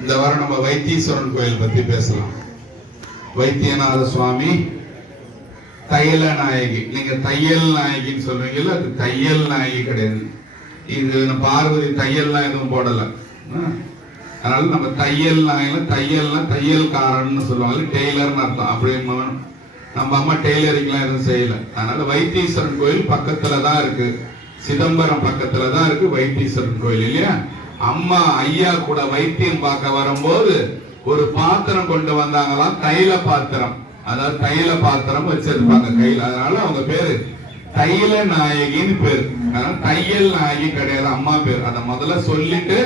இந்த வாரம் நம்ம வைத்தீஸ்வரன் கோயில் பத்தி பேசலாம். வைத்தியநாத சுவாமி தையல நாயகி. நீங்க தையல் நாயகின்னு சொல்றீங்கல்ல, அது தையல் நாயகி கிடையாது. இது பார்வதி தையல்லாம் எதுவும் போடல. அதனால நம்ம தையல் நாயகி, தையல்னா தையல்காரன்னு சொல்லுவாங்க, டெய்லர்னு அர்த்தம். அப்படி நம்ம அம்மா டெய்லரிங்லாம் எதுவும் செய்யல. அதனால வைத்தீஸ்வரன் கோயில் பக்கத்துல தான் இருக்கு, சிதம்பரம் பக்கத்துல தான் இருக்கு வைத்தீஸ்வரன் கோயில் இல்லையா. அம்மா ஐயா கூட வைத்தியம் பார்க்க வரும்போது ஒரு பாத்திரம் கொண்டு வந்தாங்களாம், தைல பாத்திரம். அதாவது தைல பாத்திரம் வச்சிருப்பாங்க கையில். அதனால அவங்க பேரு தைல நாயகின்னு பேரு. அதனால தையல் நாயகி கிடையாது, அம்மா பேர். அத முதல்ல சொல்லிட்டு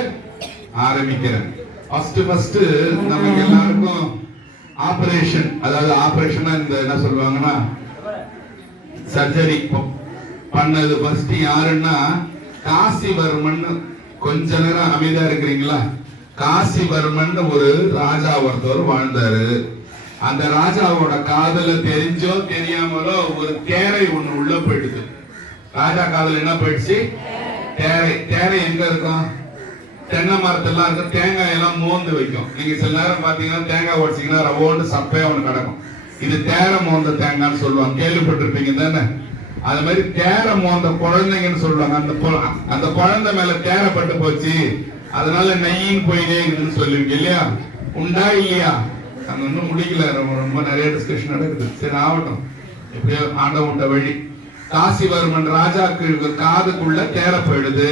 ஆரம்பிக்கிறேன். ஃபர்ஸ்ட் நமக்கு எல்லாருக்கும் ஆபரேஷன், அதாவது ஆபரேஷனா இந்த என்ன சொல்லுவாங்கன்னா சர்ஜரி பண்ணது ஃபர்ஸ்ட் யாருன்னா காசிவர்மன். கொஞ்ச நேரம் அமைதியா இருக்கிறீங்களா? காசிவர்மன் ஒரு ராஜா ஒருத்தவர் வாழ்ந்தாரு. அந்த ராஜாவோட காதல தெரிஞ்சோ தெரியாமலோ ஒரு தேரை ஒண்ணு உள்ள போயிடுது. ராஜா காதல் என்ன போயிடுச்சு? தேரை. தேரை எங்க இருக்கும்? தென்னை மரத்தெல்லாம் இருக்கும், தேங்காய் எல்லாம் மோந்து வைக்கும். நீங்க சில நேரம் பாத்தீங்கன்னா தேங்காய் உடைச்சிங்கன்னா ரவோண்டு சப்பையா ஒண்ணு கிடக்கும். இது தேரை மோந்த தேங்காய்னு சொல்லுவாங்க, கேள்விப்பட்டிருப்பீங்க தானே? அது மாதிரி தேரை மோந்த குழந்தைங்கன்னு சொல்லுவாங்க. அந்த குழந்தை மேல தேரை பட்டு போச்சு, அதனால நெய்யின் போயினே இருக்குன்னு சொல்லுவீங்க இல்லையா? உண்டா இல்லையா? அங்க இன்னும் முடிக்கல, ரொம்ப நிறைய டிஸ்கஷன் நடக்குது. சரி ஆகட்டும், எப்படியோ ஆண்டவன்ட வழி. காசிவர்மன் ராஜாக்கு காதுக்குள்ள தேரை போயிடுது.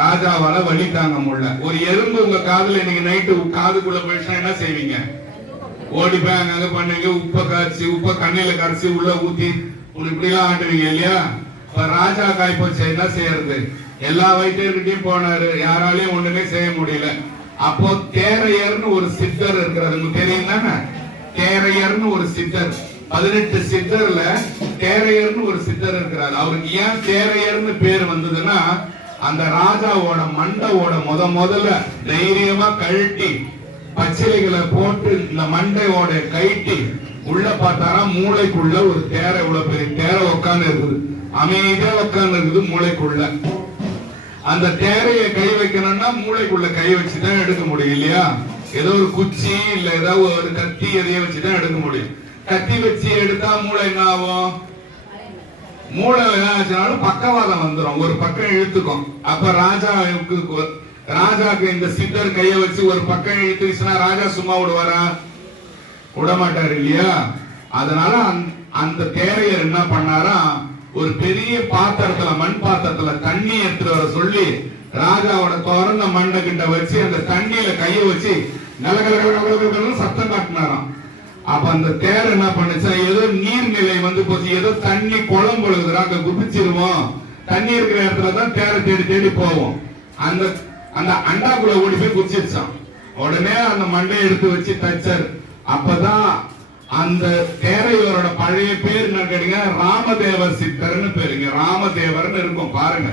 ராஜாவால வழி தாங்க முடியல. ஒரு எறும்பு உங்க காதுல இன்னைக்கு நைட்டு காதுக்குள்ள போயிடுச்சுன்னா என்ன செய்வீங்க? ஓடி போய் அங்க பண்ணுவீங்க, உப்ப கண்ணில கரைச்சி உள்ள ஊத்தி இப்படி எல்லாம் ஆட்டுவீங்க இல்லையா? இப்ப ராஜா காய் போச்சு, என்ன செய்யறது? எல்லா வைத்தியர்கிட்டையும் போனாரு, யாராலையும் ஒண்ணுமே செய்ய முடியல. அப்போ தேரையர்னு ஒரு சித்தர் இருக்கிறாரு, உங்களுக்கு தெரியும் தானே? தேரையர்னு ஒரு சித்தர், 18 சித்தர்ல தேரையர்னு ஒரு சித்தர் இருக்கிறார். அவருக்கு ஏன் தேரையர்னு பேர் வந்ததுன்னா, அந்த ராஜாவோட மண்டையோட முதல்ல தைரியமா கழட்டி பச்சிலைகளை போட்டு இந்த மண்டையோட கைட்டி உள்ள பார்த்தாரா மூளைக்குள்ள ஒரு தேரை, இவ்வளவு பெரிய தேரை உட்கார்ந்து இருக்குது, அமைதியா உட்கார்ந்து இருக்குது மூளைக்குள்ள. அந்த தேரைய கை வைக்கணும்னா மூளைக்குள்ள கை வச்சுதான் எடுக்க முடியும் இல்லையா? ஏதோ ஒரு குச்சி இல்ல ஏதாவது ஒரு கத்தி எதைய வச்சுதான் எடுக்க முடியும். கத்தி வச்சு எடுத்தா மூளை என்ன ஆகும்? மூளை என்னாச்சுனாலும் பக்கவாதம் வந்துடும், ஒரு பக்கம் இழுத்துக்கும். அப்ப ராஜாக்கு இந்த சித்தர் கைய வச்சு ஒரு பக்கம் இழுத்துச்சுன்னா ராஜா சும்மா விடுவாரா? விடமாட்டாரு இல்லையா? அதனால அந்த தேரையர் என்ன பண்ணாரா, ஒரு பெரிய பாத்திரத்துல, மண் பாத்திரத்துல தண்ணி எடுத்துட்டு வர சொல்லி ராஜாவோட திறந்த மண்டை கிட்ட வச்சு அந்த தண்ணியில கைய வச்சு நலகலகலகலகலன்னு சத்தம் காட்டினாராம். அப்ப அந்த தேர் என்ன பண்ணுச்சா, ஏதோ நீர்நிலை வந்து போச்சு, ஏதோ தண்ணி குளம் பொழுதுரா, அங்க குதிச்சிருவோம். தண்ணி இருக்கிற இடத்துலதான் தேரை தேடி தேடி போவோம். அந்த அண்டாக்குள்ள ஓடி போய் குதிச்சிருச்சான். உடனே அந்த மண்டையை எடுத்து வச்சு தச்சார். அப்பதான் அந்த தேரையோரோட பழைய பேர் என்ன கேட்டீங்க? ராமதேவர் சித்தர்னு பேருங்க. ராமதேவர்னு இருக்கும் பாருங்க.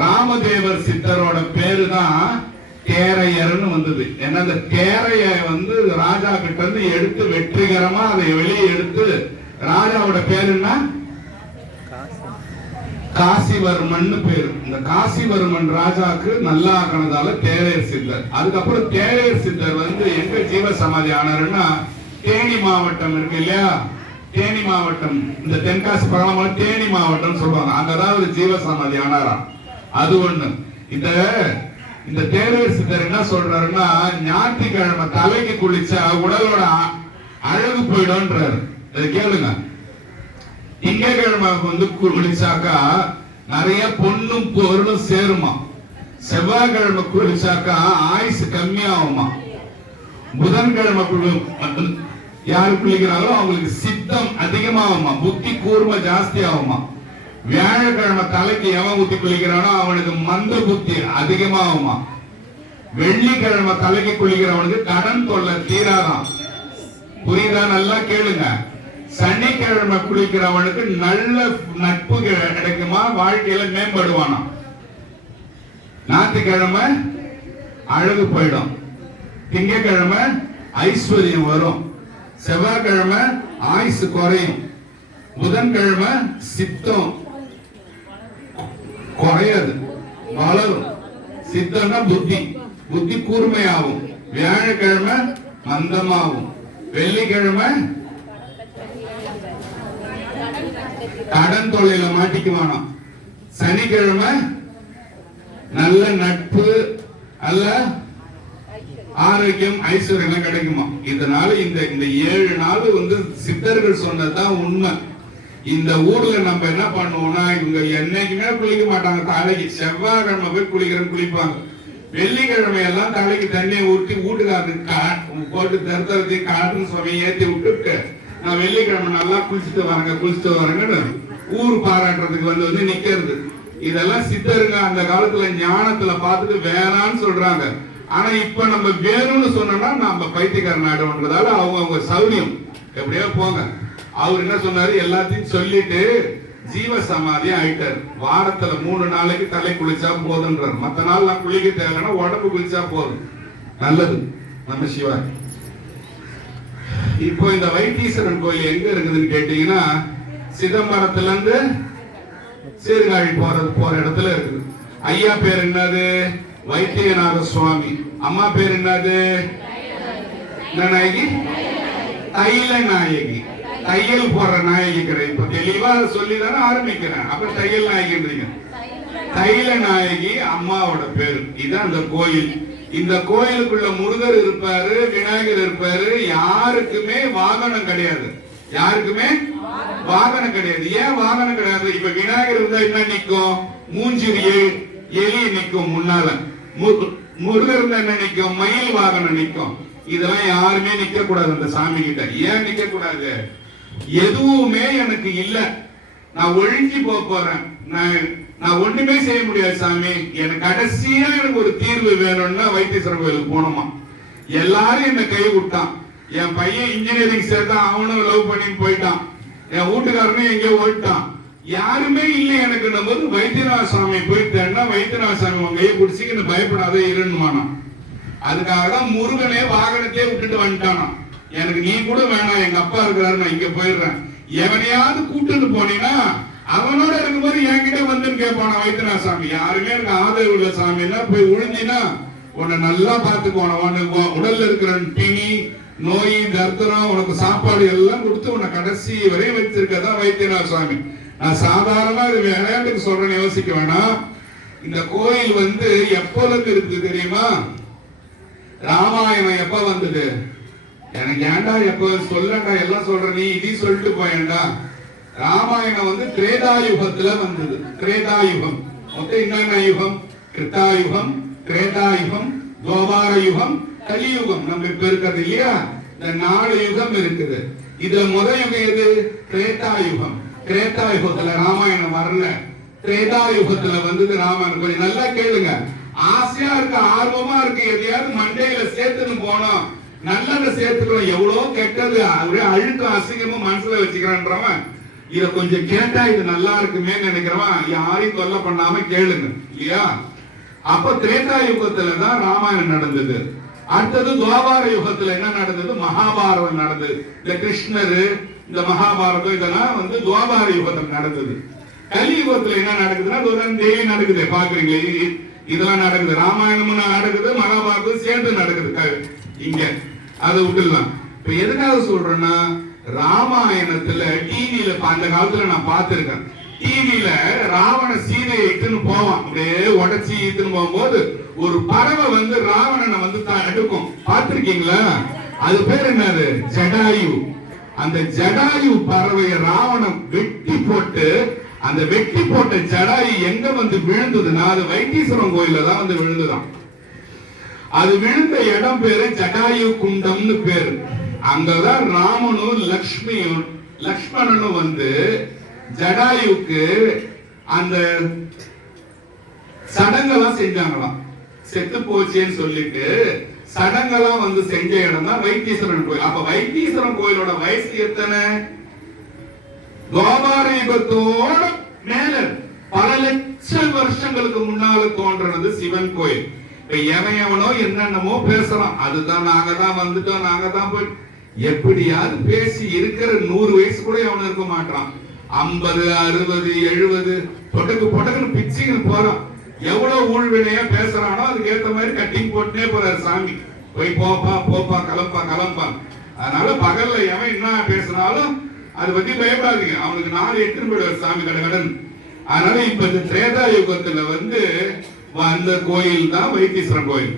ராமதேவர் சித்தரோட பேரு தான் தேரையர்னு வந்தது. ஏன்னா அந்த தேரைய வந்து ராஜா கிட்ட இருந்து எடுத்து வெற்றிகரமா அதை வெளியே எடுத்து ராஜாவோட பேருன்னா காசிவர்மன் பேரு. இந்த காசிவர்மன் ராஜாக்கு நல்லா ஆக்கினதால தேரையர் சித்தர். அதுக்கப்புறம் தேரையர் சித்தர் வந்து எங்க ஜீவ சமாதி ஆனாருன்னா, தேனி மாவட்டம் இருக்கு இல்லையா? தேனி மாவட்டம், இந்த தென்காசி பக்கம் தேனி மாவட்டம் சொல்லுவாங்க, அங்கதான் ஒரு ஜீவ சமாதி ஆனாராம். அது ஒண்ணு. இந்த தேரையர் சித்தர் என்ன சொல்றாருன்னா, ஞாயிற்றுக்கிழமை தலைக்கு குளிச்சா உடலோட அழகு போயிடும்ன்றாரு. இதை கேளுங்க. திங்கக்கிழமை வந்து குளிச்சாக்கா நிறைய பொண்ணும் பொருளும் சேருமா. செவ்வாய்க்கிழமை குளிச்சாக்கா ஆயுசு கம்மியாகுமா. புதன்கிழமை யாரு குளிக்கிறாங்களோ அவங்களுக்கு சித்தம் அதிகமாகுமா, புத்தி கூர்மை ஜாஸ்தி ஆகுமா. வியாழக்கிழமை தலைக்கு எவன் ஊத்தி குளிக்கிறானோ அவனுக்கு மந்த புத்தி அதிகமாகுமா. வெள்ளிக்கிழமை தலைக்கு குளிக்கிறவனுக்கு கடன் தொல்லை தீராதான். புரியுதா? நல்லா கேளுங்க. சனிக்கிழமை குளிக்கிறவனுக்கு நல்ல நட்பு கிடைக்குமா, வாழ்க்கையில மேம்படுவானா. ஞாயிற்றுக்கிழமை அழகு போயிடும், திங்கக்கிழமை ஐஸ்வர்யம் வரும், செவ்வாய்க்கிழமை ஆயுசு குறையும், புதன்கிழமை சித்தம் குறையாது, வளரும். சித்தம்னா புத்தி, புத்தி கூர்மையாகும். வியாழக்கிழமை மந்தமாகும், வெள்ளிக்கிழமை கடன் தொல்லையில மாட்டிக்குவானோ, சனிக்கிழமை நல்ல நட்பு அல்ல ஆரோக்கியம் ஐஸ்வர்யம் கிடைக்குமா. இதனால இந்த 7 நாள் வந்து சித்தர்கள் சொன்னதுதான் உண்மை. இந்த ஊர்ல நம்ம என்ன பண்ணுவோம்னா, இவங்க என்னைக்குமே குளிக்க மாட்டாங்க. தலைக்கு செவ்வாய்க்கிழமை போய் குளிப்பாங்க. வெள்ளிக்கிழமை எல்லாம் தலைக்கு தண்ணியை ஊற்றி வீட்டுக்காரருக்கு போட்டு தருத்தரத்தையும் காட்டுன்னு சொல்லி ஏற்றி விட்டுட்டு, நான் வெள்ளிக்கிழமை நல்லா குளிச்சுட்டு வரேங்கன்னு ஊர் பாராட்டுறதுக்கு வந்து நிக்கிறது. இதெல்லாம் சித்தருங்க அந்த காலத்துல ஞானத்துல பார்த்துட்டு வேணான்னு சொல்றாங்க. ஆனா இப்ப நம்ம வேணும்னு சொன்னோம்னா நம்ம பைத்தியக்கார நாடுன்றதால அவங்க சௌரியம் எப்படியோ போங்க. அவர் என்ன சொன்னாரு, எல்லாத்தையும் சொல்லிட்டு ஜீவ சமாதி ஆயிட்டாரு. வாரத்துல 3 நாளைக்கு தலை குளிச்சா போதுன்றார். மத்த நாள் நான் குளிக்க தேவைன்னா உடம்பு குளிச்சா போதும், நல்லது. நம்ம சிவா இப்போ இந்த வைத்தீஸ்வரன் கோயில் எங்க இருக்குதுன்னு கேட்டீங்கன்னா, சிதம்பரத்துல இருந்து சீர்காழி போற இடத்துல இருக்குது. ஐயா பேர் என்னது? வைத்தியநாத சுவாமி. அம்மா பேர் என்னது? நாயகி, தைல நாயகி. தையல் போடுற நாயகி கிடையாது. இப்ப தெளிவா சொல்லிதானே ஆரம்பிக்கிறேன். அப்ப தையல் நாயகின்றீங்க. தைல நாயகி அம்மாவோட பேரு. இதுதான் அந்த கோயில். இந்த கோயிலுக்குள்ள முருகர் இருப்பாரு, விநாயகர் இருப்பாரு. யாருக்குமே வாகனம் கிடையாது. யாருக்குமே வாகனம் கிடையாது. ஏன் வாகனம் கிடையாது? இப்ப விநாயகர் இருந்தா என்ன நிக்கும்? மூஞ்சிரி எலி நிக்கும் முன்னால. முருகர் இருந்தா என்ன நிக்கும்? மயில் வாகனம் நிக்கும். இதெல்லாம் யாருமே நிக்க கூடாது அந்த சாமி கிட்ட. ஏன் நிக்க கூடாது? எதுவுமே எனக்கு இல்ல, நான் ஒழிஞ்சு போறேன், நான் ஒண்ணுமே செய்ய முடியாது சாமி, எனக்கு கடைசியா எனக்கு ஒரு தீர்வு வேணும்னா வைத்தீஸ்வரன் கோயிலுக்கு போனோமா. எல்லாரும் என்ன கை விட்டான். என் பையன் இன்ஜினியரிங் சேர்த்தா, அவனும் லவ் பண்ணிட்டு போயிட்டான். என் வீட்டுக்காரனே எங்கேயோ ஓடிட்டான். யாருமே இல்லை எனக்கு போது வைத்தியநாத சுவாமி போயிட்டேன்னா, வைத்தியநாத சுவாமி உங்க கையை குடிச்சிக்கின்னு பயப்படாத இருந்துமானா. அதுக்காக தான் முருகனே வாகனத்தையே விட்டுட்டு வந்துட்டானா. எனக்கு நீ கூட வேணாம், எங்க அப்பா இருக்கிறாரு, நான் இங்க போயிடுறேன். எவனையாவது கூட்டுட்டு போனீங்கன்னா அவனோட இருக்கும்போது என்கிட்ட வந்து கேட்பானா வைத்தியநாத சாமி. யாருமே எனக்கு ஆதரவு உள்ள சாமின்னா போய் உழுந்தினா உன்னை நல்லா பாத்துக்கோன. உடல்ல இருக்கிற பிணி நோய் தர்த்தனம் உனக்கு சாப்பாடு எல்லாம் கொடுத்து உன்னை கடைசி வரை வச்சிருக்கதான் வைத்தியநாத சுவாமி. நான் சாதாரணமா இது விளையாட்டுக்கு சொல்றேன்னு யோசிக்க வேணாம். இந்த கோயில் வந்து எப்போதுக்கு இருக்குது தெரியுமா? ராமாயணம் எப்ப வந்தது? எனக்கு ஏண்டா எப்ப சொல்லண்டா எல்லாம் சொல்ற, நீ இதை சொல்லிட்டு போயண்டா. ராமாயணம் வந்து திரேதாயுகத்துல வந்தது. திரேதாயுகம் மொத்தம் என்னென்ன யுகம்? கிருத்தாயுகம், திரேதாயுகம், துவாபார யுகம், கலியுகம். நம்ம இப்ப இருக்கிறது இல்லையா, இந்த 4 யுகம் இருக்குது. இதுல முதல் யுகம் எது? திரேதாயுகம். திரேதாயுகத்துல ராமாயணம் வரல, திரேதாயுகத்துல வந்தது ராமாயணம். கொஞ்சம் நல்லா கேளுங்க. ஆசையா இருக்கு, ஆர்வமா இருக்கு, எதையாவது மண்டையில சேர்த்துன்னு போனோம், நல்லத சேர்த்துக்கிறோம். எவ்வளவு கெட்டது அழுக்கு அசிங்கமும் மனசுல வச்சுக்கிறான்றவன் இத கொஞ்சம் கேட்டா இது நல்லா இருக்குமே நினைக்கிறவன் யாரையும் தொல்லை பண்ணாம கேளுங்க இல்லையா. அப்ப திரேதா யுகத்துல தான் ராமாயணம் நடந்தது. அடுத்தது துவாபார யுகத்துல என்ன நடந்தது? மகாபாரதம் நடந்தது. இந்த கிருஷ்ணர், இந்த மகாபாரதம் இதெல்லாம் வந்து துவாபார யுகத்துல நடந்தது. கலியுகத்துல என்ன நடக்குதுன்னா தேவி நடக்குது, பாக்குறீங்க, இதெல்லாம் நடக்குது. ராமாயணமும் நடக்குது, மகாபாரதம் சேர்ந்து நடக்குது இங்க. அதை விட்டுலாம். இப்ப எதுக்காக சொல்றேன்னா, ராமாயணத்துல டிவியில அந்த காலத்துல நான் பார்த்திருக்கேன். டிவியில ராவண சீதையை இட்டுன்னு போவான், அப்படியே உடச்சி இட்டுன்னு போகும்போது ஒரு பறவை வந்து ராவணனை வந்து எடுக்கும். பார்த்திருக்கீங்களா? அது பேர் என்னது? ஜடாயு. அந்த ஜடாயு பறவையை ராவணன் வெட்டி போட்டு, அந்த வெட்டி போட்ட ஜடாயு எங்க வந்து விழுந்ததுன்னா, அது வைத்தீஸ்வரன் கோயில தான் வந்து விழுந்துதான். அது விழுந்த இடம் பேரு ஜடாயு குண்டம்னு பேரு. அங்கதான் ராமனும் லக்ஷ்மணனும் வந்து ஜடாயுக்கு அந்த சடங்கெல்லாம் செஞ்சாங்களாம். செத்து போச்சேன்னு சொல்லிட்டு சடங்கெல்லாம் வந்து செஞ்ச இடம் தான் வைத்தீஸ்வரன் கோயில். அப்ப வைத்தீஸ்வரன் கோயிலோட வயசு எத்தனை? துவாபார யுகத்தோட மேல பல லட்சம் வருஷங்களுக்கு முன்னால தோன்றது சிவன் கோயில். இப்ப எவனோ என்னென்னமோ பேசலாம், அதுதான் நாங்க தான் வந்துட்டோம், நாங்க தான் போய் எப்படியாவது பேசி இருக்கிற 100 வயசு கூட அவனு இருக்க மாட்டான். 50, 60, 70 பொட்டக்குன்னு பிச்சுன்னு போறான். எவ்வளவு ஊழ்வினையா பேசுறானோ அதுக்கு ஏத்த மாதிரி கட்டிங் போட்டுனே போறாரு சாமி. போய் போப்பா போப்பா கிளம்பா கிளம்பா. அதனால பகல்ல எவன் என்ன பேசினாலும் அதை பத்தி பயப்படாதீங்க, அவனுக்கு 4 எடுத்துட்டு போயிடுவார் சாமி கடகடன். அதனால இப்ப இந்த திரேதா யுகத்துல அந்த கோயில் தான் வைத்தீஸ்வரன் கோயில்.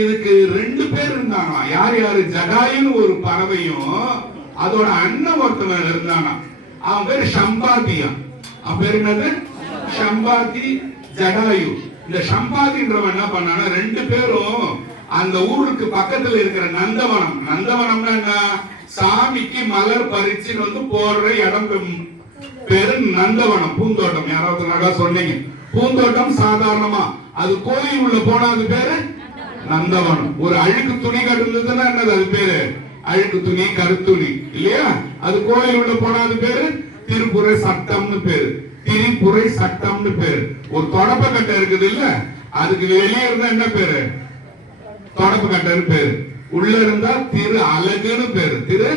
இதுக்கு 2 பேர் இருந்தாங்க. யார் யாரு? ஜடாயுன்னு ஒரு பறவையும் அதோட அண்ணன் ஒருத்தவன் இருந்தானா, அவன் பேரு சம்பாதியா. அவன் பேரு என்னது? சம்பாதி ஜடாயு. இந்த சம்பாதின்றவன் என்ன பண்ணானா, 2 பேரும் அந்த ஊருக்கு பக்கத்துல இருக்கிற நந்தவனம், நந்தவனம்னா என்ன, சாமிக்கு மலர் பறிச்சு போடுற இடம் பேரு நந்தவனம், பூந்தோட்டம். யாராவது நல்லா சொன்னீங்க, பூந்தோட்டம் சாதாரணமா, அது கோயில் உள்ள போனா அது பேரு நந்தவனம். ஒரு அழுக்கு துணி கட்டுறதுன்னா என்னது அது பேரு? அழுக்கு துணி, கருத்துணி இல்லையா? அது கோயில் உள்ள போனா அது பேரு திருப்புரை சட்டம்னு பேரு, திரிபுரை சட்டம்னு பேரு. ஒரு தொடப்ப கட்டை இருக்குது இல்ல, அதுக்கு வெளியே இருந்தா என்ன பேரு? தொடப்பு கட்டன்னு பேரு. உள்ள இருந்தா திரு அழகுன்னு பேரு, திரு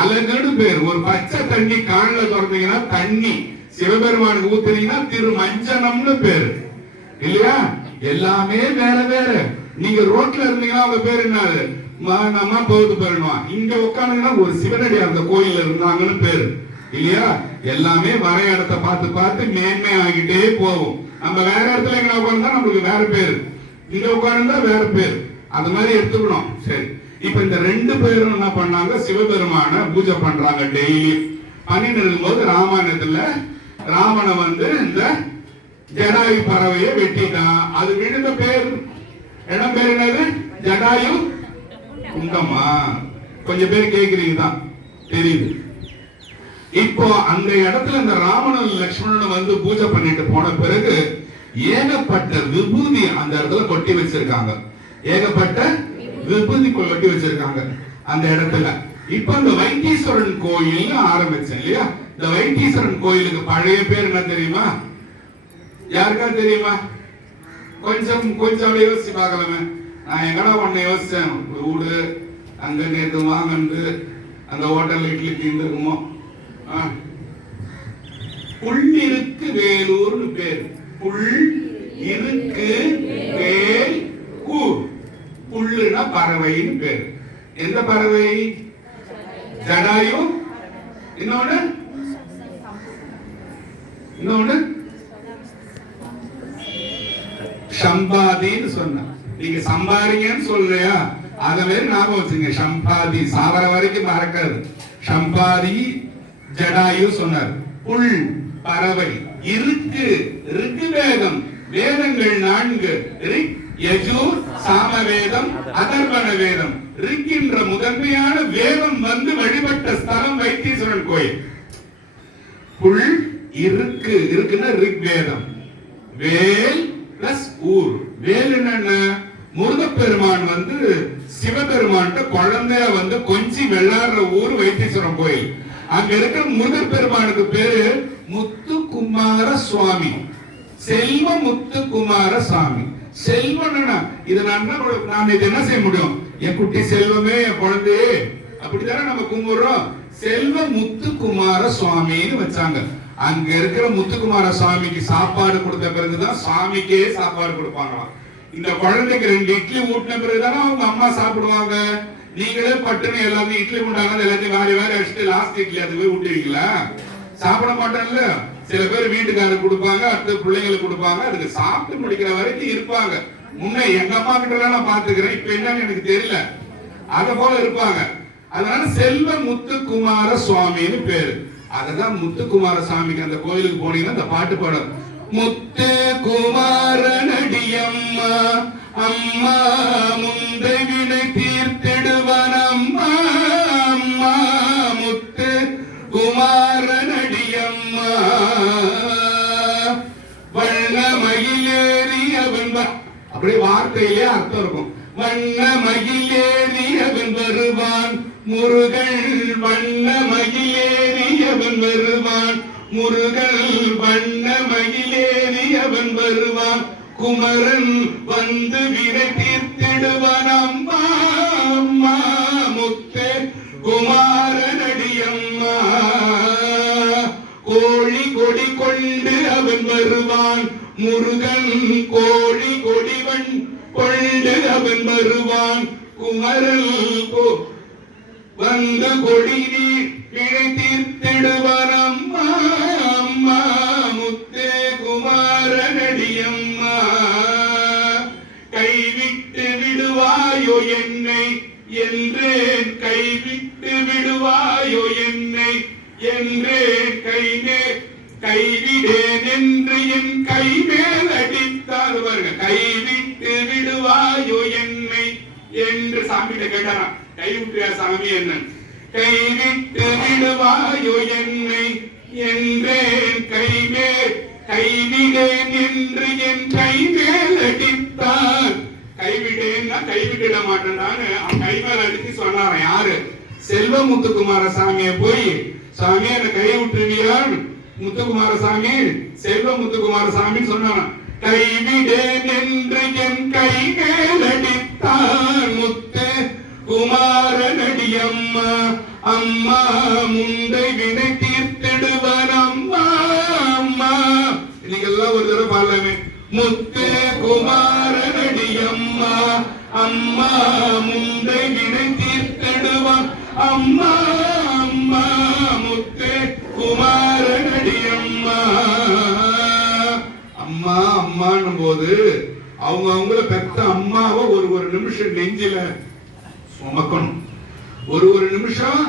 அழகுன்னு பேரு. ஒரு பச்சை தண்ணி காணல திறந்தீங்கன்னா, தண்ணி சிவபெருமானுக்கு ஊத்துனீங்கன்னா திரு மஞ்சனம்னு பேரு இல்லையா? எல்லாமே வேற வேற. நீங்க ரோட்ல இருந்தீங்கன்னா அவங்க பேரு என்னது? நம்ம போகுது போயிடுவான். இங்க உட்காந்துங்கன்னா ஒரு சிவனடி அந்த கோயில்ல இருந்தாங்கன்னு பேரு இல்லையா? எல்லாமே வர இடத்தை பார்த்து பார்த்து மேன்மை ஆகிட்டே போகும். நம்ம வேற இடத்துல எங்க உட்கார்ந்தா நம்மளுக்கு வேற பேரு, இங்க உட்கார்ந்தா வேற பேரு. அது மாதிரி எடுத்துக்கணும். சரி, இப்ப இந்த 2 பேரும் என்ன பண்ணாங்க? சிவபெருமான பூஜை பண்றாங்க டெய்லி. பண்ணிட்டு இருக்கும்போது ராமாயணத்துல ராவண இந்த ஜடாயு பறவையை வெட்டிட்டான். அது விழுந்த பேர் இடம் பேர் என்னது? ஜடாயு குண்டமா. கொஞ்சம் பேர் கேக்குறீங்க தான் தெரியுது. இப்போ அந்த இடத்துல இந்த ராவணன் லட்சுமணன் பூஜை பண்ணிட்டு போன பிறகு ஏகப்பட்ட விபூதி அந்த இடத்துல கொட்டி வச்சிருக்காங்க. ஏகப்பட்ட விபூதி கொட்டி வச்சிருக்காங்க அந்த இடத்துல. இப்ப இந்த வைத்தீஸ்வரன் கோயில் ஆரம்பிச்சேன் இல்லையா? இந்த வைத்தீஸ்வரன் கோயிலுக்கு பழைய பேர் என்ன தெரியுமா? யாருக்கா தெரியுமா? கொஞ்சம் கொஞ்சம் யோசிச்சு பார்க்கலாமே. நான் எங்கடா ஒண்ணு யோசிச்சேன், வீடு அங்க நேற்று வாங்கந்து அந்த ஹோட்டல் இட்லி தீர்ந்துருக்குமோ. புள்ளிருக்கு வேலூர்னு பேர். புல் இருக்கு வேல் கூர். புல்லுனா பறவைன்னு பேரு. எந்த பறவை? ஜடாயு. இன்னொன்னு இன்னொன்னு சம்பாதின்னு சொன்ன. நீங்க சம்பாதிங்கன்னு சொல்றியா, அத வேற ஞாபகம் வச்சுங்க. சம்பாதி சாவர வரைக்கும் மறக்காது. சம்பாதி ஜடாயு சொன்னார். புல் பறவை. இருக்கு ரிக்கு வேதம். வேதங்கள் 4. ரிக் யஜூர் சாமவேதம் அதர்வண வேதம். ரிக்கின்ற முதன்மையான வேதம் வழிபட்ட ஸ்தலம் வைத்தீஸ்வரன் கோயில். புல் இருக்கு, இருக்குன்னா ரிக் வேதம். வேல் பிளஸ் ஊர். வேல் என்ன? முருகப்பெருமான் சிவபெருமான் குழந்தைய கொஞ்சி வெள்ளாடுற ஊர் வைத்தீஸ்வரன் கோயில். அங்க இருக்கிற முருகப்பெருமானுக்கு பேரு முத்துக்குமார சுவாமி. செல்வ முத்துக்குமார சுவாமி. செல்வன் இது நான் இது என்ன செய்ய முடியும்? என் குட்டி செல்வமே, என் குழந்தையே, அப்படித்தானே நம்ம கும்பிடுறோம். செல்வ முத்துக்குமார சுவாமின்னு வச்சாங்க. அங்க இருக்கிற முத்துக்குமார சுவாமிக்கு சாப்பாடு கொடுத்த பிறகுதான் சுவாமிக்கே சாப்பாடு கொடுப்பாங்களாம். இந்த குழந்தைக்கு 2 இட்லி ஊட்டின பிறகுதானே அவங்க அம்மா சாப்பிடுவாங்க. நீங்களே பட்டுன்னு எல்லாமே இட்லி கொண்டாங்க, எல்லாத்தையும் வேற வேற வச்சுட்டு லாஸ்ட் இட்லி அது போய் ஊட்டுவீங்களா? சாப்பிட மாட்டேன்ல. சில பேர் வீட்டுக்காரர் கொடுப்பாங்க, அடுத்த பிள்ளைங்களுக்கு கொடுப்பாங்க. அதுக்கு சாப்பிட்டு முடிக்கிற வரைக்கும் இருப்பாங்க. முன்ன எங்க அம்மா கிட்ட நான் பாத்துக்கிறேன், இப்ப என்னன்னு எனக்கு தெரியல. அத போல இருப்பாங்க. அதனால செல்வ முத்துக்குமார சுவாமின்னு பேரு. அததான் முத்துக்குமார சாமிக்கு அந்த கோயிலுக்கு போனீங்கன்னா அந்த பாட்டு பாடும். முத்து குமாரனடியம்மா அம்மா முந்தை வினை தீர்த்திடுவன் அம்மா அம்மா முத்து குமாரனடியம்மா வண்ணமயிலேறி அவன். அப்படியே வார்த்தையிலே அர்த்தம் இருக்கும். வண்ணமயிலேறி அவன் வருவான் முருகன். வண்ணமயிலேறி அவன் வருவான் முருகன். வண்ணமயிலேறி அவன் வருவான் குமரன். வினை தீர்த்திடுவான் அம்மா அம்மா முத்தே குமாரனடியம்மா. கோழி கொடி கொண்டு அவன் வருவான் முருகன். கோழி கொடிவன் கொண்டு அவன் வருவான் குமரல் வந்து கொடி நீர் பிழை தீர்த்திடுவான் அம்மா அம்மா முத்தே குமாரனடி அம்மா கைவிட்டு விடுவாயோ என்னை என்றேன் கைவிட்டு விடுவாயோ என்னை என்றேன் கைவிடேன் என்று என் கை மேல் அடித்தார் கைவிட்டு விடுவாயோ என்னை என்று சாமிகிட்ட கேட்டாராம் கைவிட்டியா சாமி என்ன கைவிட்டு விடுவாயோ என்னை என்றேன் கைவிடேன் என்று என் கை மேல் அடித்தார் கைவிடேன்னா கைவிட மாட்டேன்டான்னு கை மேல் அடித்து சொன்னாராம் யாரு செல்வமுத்துக்குமார சாமியை போய் சாமி என்ன கை விட்டுருவியான் முத்துக்குமார சாமி செல்வமுத்துக்குமார சாமி சொன்னாராம் கைவிடேன் என்று என் கை மேல் அடித்தார் முத்து குமாரனடி அம்மா அம்மா முந்தை வினை தீர்த்திடுவார் அம்மா அம்மா இன்னைக்கு எல்லாம் ஒரு தடவை பாடலாமே முத்து குமாரனடி அம்மா அம்மா முந்தை வினை தீர்த்திடுவார் அம்மா அம்மா முத்து குமாரனடி அம்மா அம்மா அம்மான்னும் போது அவங்கள பெத்த அம்மாவை ஒரு நிமிஷம் நெஞ்சில சுமக்கணும் ஒரு நிமிஷம்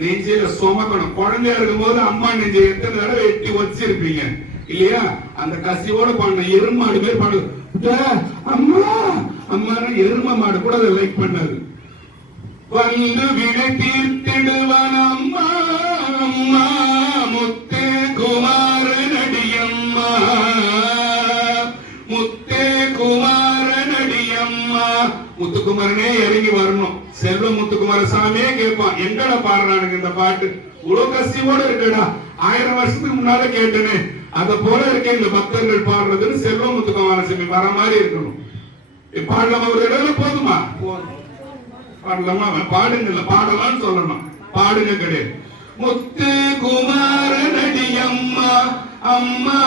நெஞ்சில சுமக்கணும் குழந்தையா இருக்கும் போது அம்மா நெஞ்சை எத்தனை தடவை எட்டி வச்சிருப்பீங்க இல்லையா அந்த கசிவோட பாடின எருமாடு பேர் பாடு அம்மா அம்மா எரும மாடு கூட அதை லைக் பண்ணாது வந்து வினை தீர்த்திடுவான் அம்மா அம்மா முத்தே குமாரனடி அம்மா முத்தே குமாரனடி அம்மா முத்துக்குமாரனே இறங்கி வரணும் செல்வ முத்துக்குமார சாமியே கேட்பான் எங்கடா பாடுறானுங்க இந்த பாட்டு இவ்வளவு கசிவோட இருக்குடா 1000 வருஷத்துக்கு முன்னால கேட்டேனே அத போல இருக்கேன் இந்த பக்தர்கள் பாடுறதுன்னு செல்வ முத்துக்குமார சாமி வர மாதிரி இருக்கணும் பாடலாமா ஒரு இடையில போதுமா பாடலாமா பாடுங்க பாடலாம்னு சொல்லணும் பாடுங்க கிடையாது முத்து குமாரனடி அம்மா அம்மா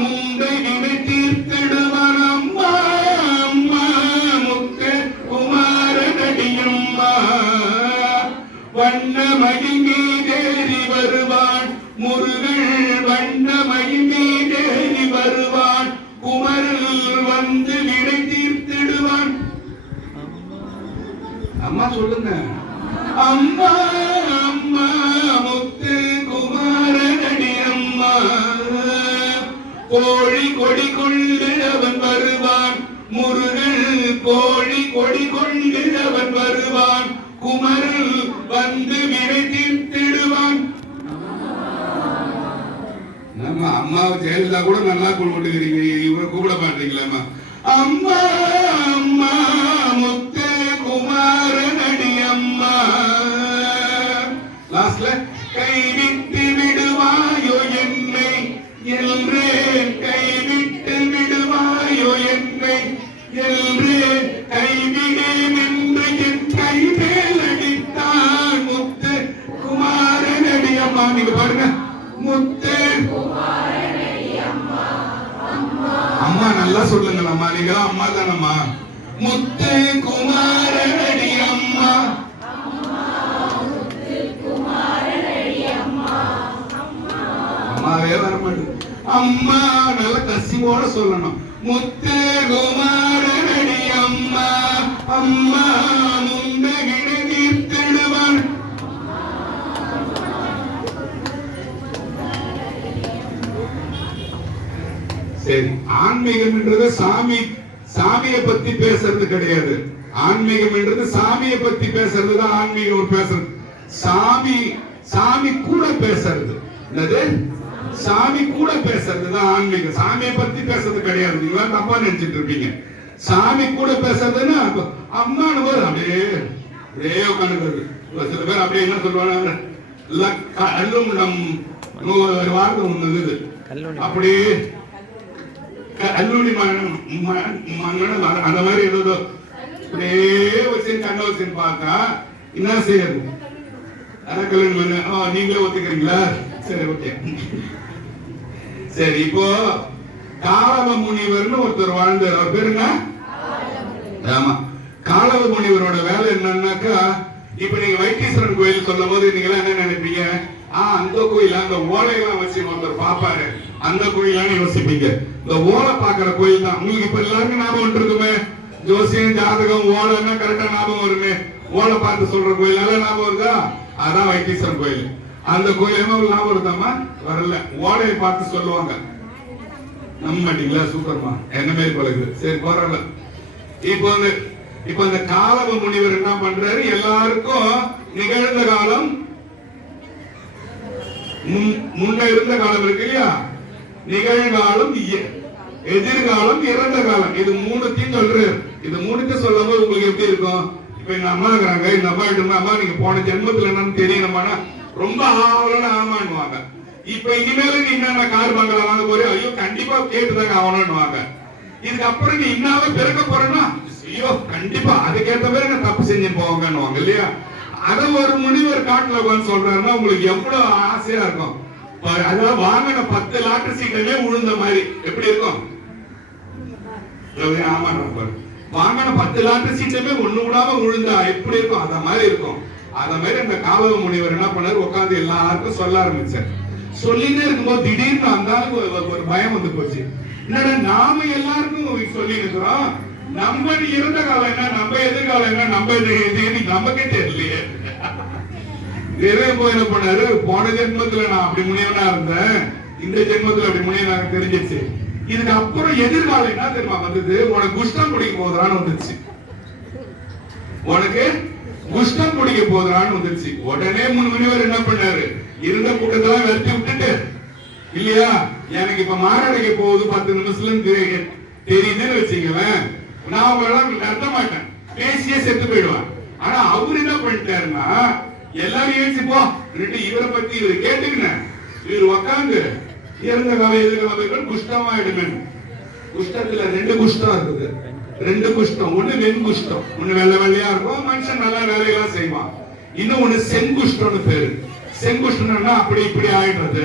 முந்தை வினை தீர்த்திடுவான் அம்மா அம்மா முத்து குமாரனடி அம்மா வண்ணமயில் மீதேறி வருவான் முருகன் வண்ணமயில் மீதேறி வருவான் குமரல் வந்து வினை தீர்த்திடுவான் அம்மா சொல்லுங்க அம்மா அம்மா முத்து குமாரனடி அம்மா கோழி கொடி கொண்டு அவன் வருவான் முருகன் கோழி கொடி கொண்டு அவன் வருவான் குமரல் வந்து வினை தீர்த்திடுவான் நம்ம அம்மாவை ஜெயலலிதா கூட நல்லா கொண்டுக்கிறீங்க இவரை கூப்பிட மாட்டீங்களா அம்மா அம்மா முத்து குமாரனடி அம்மா லாஸ்ட்ல கைவிட்டு விடுவாயோ என்னை என்றேன் கைவிட்டு விடுவாயோ என்னை என்றேன் கைவிடேன் என்று என் கை மேல் அடித்தான் முத்து குமாரனடி அம்மா நீங்க பாருங்க முத்து அம்மா நல்லா சொல்லுங்க அம்மா நீங்க அம்மா தானம்மா முத்து குமாரனடி அம்மா அம்மாவே வர மாட்டேன் அம்மா நல்ல கசிவோட சொல்லணும் முத்து குமாரனடி அம்மா அம்மா முந்தை வினை தீர்த்திடுவான் சரி ஆன்மீகம் என்றது சாமியை பத்தி பேசுறது கிடையாது ஆன்மீகம் என்றது சாமியை பத்தி பேசுறது தான் ஆன்மீகம் பேசுறது சாமி கூட பேசுறது என்னது சாமி கூட பேசுறது தான் ஆன்மீகம் சாமியை பத்தி பேசுறது கிடையாது நீங்க தப்பா நினைச்சிட்டு இருப்பீங்க சாமி கூட பேசுறதுன்னா அம்மானு போது அப்படியே உட்காந்துக்கிறது சில பேர் அப்படியே என்ன சொல்லுவாங்க கல்லுண்டம் ஒரு வார்த்தை ஒண்ணு இருக்குது அப்படியே கல்லூரி அந்த மாதிரி ஏதோ அப்படியே வச்சு கண்ண வச்சு பார்த்தா என்ன செய்யறது கல்யாணம் பண்ண நீங்களே ஒத்துக்கிறீங்களா சரி ஓகே சரி இப்போ காலம முனிவர்னு ஒருத்தர் வாழ்ந்தார் அவர் பேருங்க ஆமா காலவ முனிவரோட வேலை என்னன்னாக்கா, இப்ப நீங்க வைத்தீஸ்வரன் கோயில் சொல்லும் போது நீங்க எல்லாம் என்ன நினைப்பீங்க? அந்த கோயில், அந்த ஓலையெல்லாம் வச்சு ஒருத்தர் பாப்பாரு, அந்த கோயிலான்னு யோசிப்பீங்க. இந்த ஓலை பாக்குற கோயில் தான் உங்களுக்கு இப்ப எல்லாருக்கும் ஞாபகம் இருக்குமே. ஜோசியம், ஜாதகம், ஓலைன்னா கரெக்டா ஞாபகம் வருமே. ஓலை பார்த்து சொல்ற கோயில் நல்லா ஞாபகம் இருக்கா? அதான் வைத்தீஸ்வரன் கோயில். அந்த கோயில் என்ன ஞாபகம் இருக்காமா? வரல. ஓலையை பார்த்து சொல்லுவாங்க. நம்ப மாட்டீங்களா? சூப்பர்மா, என்ன மாரி பழகுது. சரி, போறல. இப்ப இந்த காலவ முனிவர் என்ன பண்றாரு? எல்லாருக்கும் நிகழ்ந்த காலம், முன்ன இருந்த காலம் இருக்கு இல்லையா? நிகழ்காலம், எதிர்காலம், இறந்த காலம். இது மூணுத்தையும் சொல்றாரு. இது மூணுத்தையும் சொல்லும் போது உங்களுக்கு எப்படி இருக்கும்? இப்ப எங்க அம்மா இருக்கிறாங்க, இந்த அம்மா கிட்ட அம்மா நீங்க போன ஜென்மத்துல என்னன்னு தெரியணுமானா ரொம்ப ஆவலன்னு ஆமான்னுவாங்க. இப்ப இனிமேல நீ என்ன கார் பங்களா வாங்க போறியோ, ஐயோ கண்டிப்பா கேட்டுதாங்க ஆகணும்னுவாங்க. இதுக்கப்புறம் நீ இன்னாவே பிறக்க போறேன்னா, ஐயோ கண்டிப்பா அதுக்கேற்ற மாதிரி நான் தப்பு செஞ்சு போவாங்கன்னுவாங்க இல்லையா? அத ஒரு முனிவர் காட்டுல உட்காந்து சொல்றாருன்னா உங்களுக்கு எவ்வளவு ஆசையா இருக்கும். அதாவது வாங்கின 10 லாட்டரி சீட்டுமே உழுந்த மாதிரி எப்படி இருக்கும்? ஆமா, வாங்கின 10 லாட்டரி சீட்டுமே ஒண்ணு விடாம உழுந்தா எப்படி இருக்கும்? அத மாதிரி இருக்கும். அத மாதிரி அந்த காலவ முனிவர் என்ன பண்ணாரு? உட்காந்து எல்லாருக்கும் சொல்ல ஆரம்பிச்சார். சொல்லிட்டே இருக்கும்போது திடீர்னு அந்த ஒரு பயம் வந்து போச்சு. என்னடா நாம எல்லாருக்கும் சொல்லி இருக்கிறோம், நம்ம இறந்த காலம் என்ன, நம்ம எதிர்காலம் என்ன, நமக்கே தெரியலையே. என்ன பண்ணாரு? போன ஜென்மத்துல நான் அப்படி முனிவனா இருந்தேன், இந்த ஜென்மத்துல அப்படி முனிவனாக தெரிஞ்சிச்சு. இதுக்கு அப்புறம் எதிர்காலம் என்ன தெரியுமா வந்தது? உனக்கு குஷ்டம் பிடிக்க போதுறான்னு வந்துச்சு. உனக்கு குஷ்டம் பிடிக்க போதுறான்னு வந்துச்சு. உடனே முனிவர் என்ன பண்ணாரு? இருந்த கூட்டத்தெல்லாம் வெறுத்தி விட்டுட்டு, இல்லையா எனக்கு இப்ப மாரடைக்க போகுது 10 நிமிஷத்துல தெரியுதுன்னு வச்சுங்களேன், நான் அவங்களெல்லாம் நடத்த மாட்டேன், பேசியே செத்து போயிடுவான். ஆனா அவரு என்ன பண்ணிட்டாருன்னா, எல்லாரும் ஏற்றி போ, இவரை பத்தி இவரு கேட்டுக்கினேன், இவர் உக்காந்து இறந்த காலம் எதிர்காலம் குஷ்டமாயிடுமே. குஷ்டத்துல 2 குஷ்டம் இருக்குது. 2 குஷ்டம். ஒண்ணு வெண்குஷ்டம், ஒண்ணு வெள்ளை வெள்ளையா இருக்கும், மனுஷன் நல்லா வேலையெல்லாம் செய்வான். இன்னும் ஒண்ணு செங்குஷ்டம்னு பேரு. செங்குஷ்டம்னா அப்படி இப்படி ஆயிடுறது,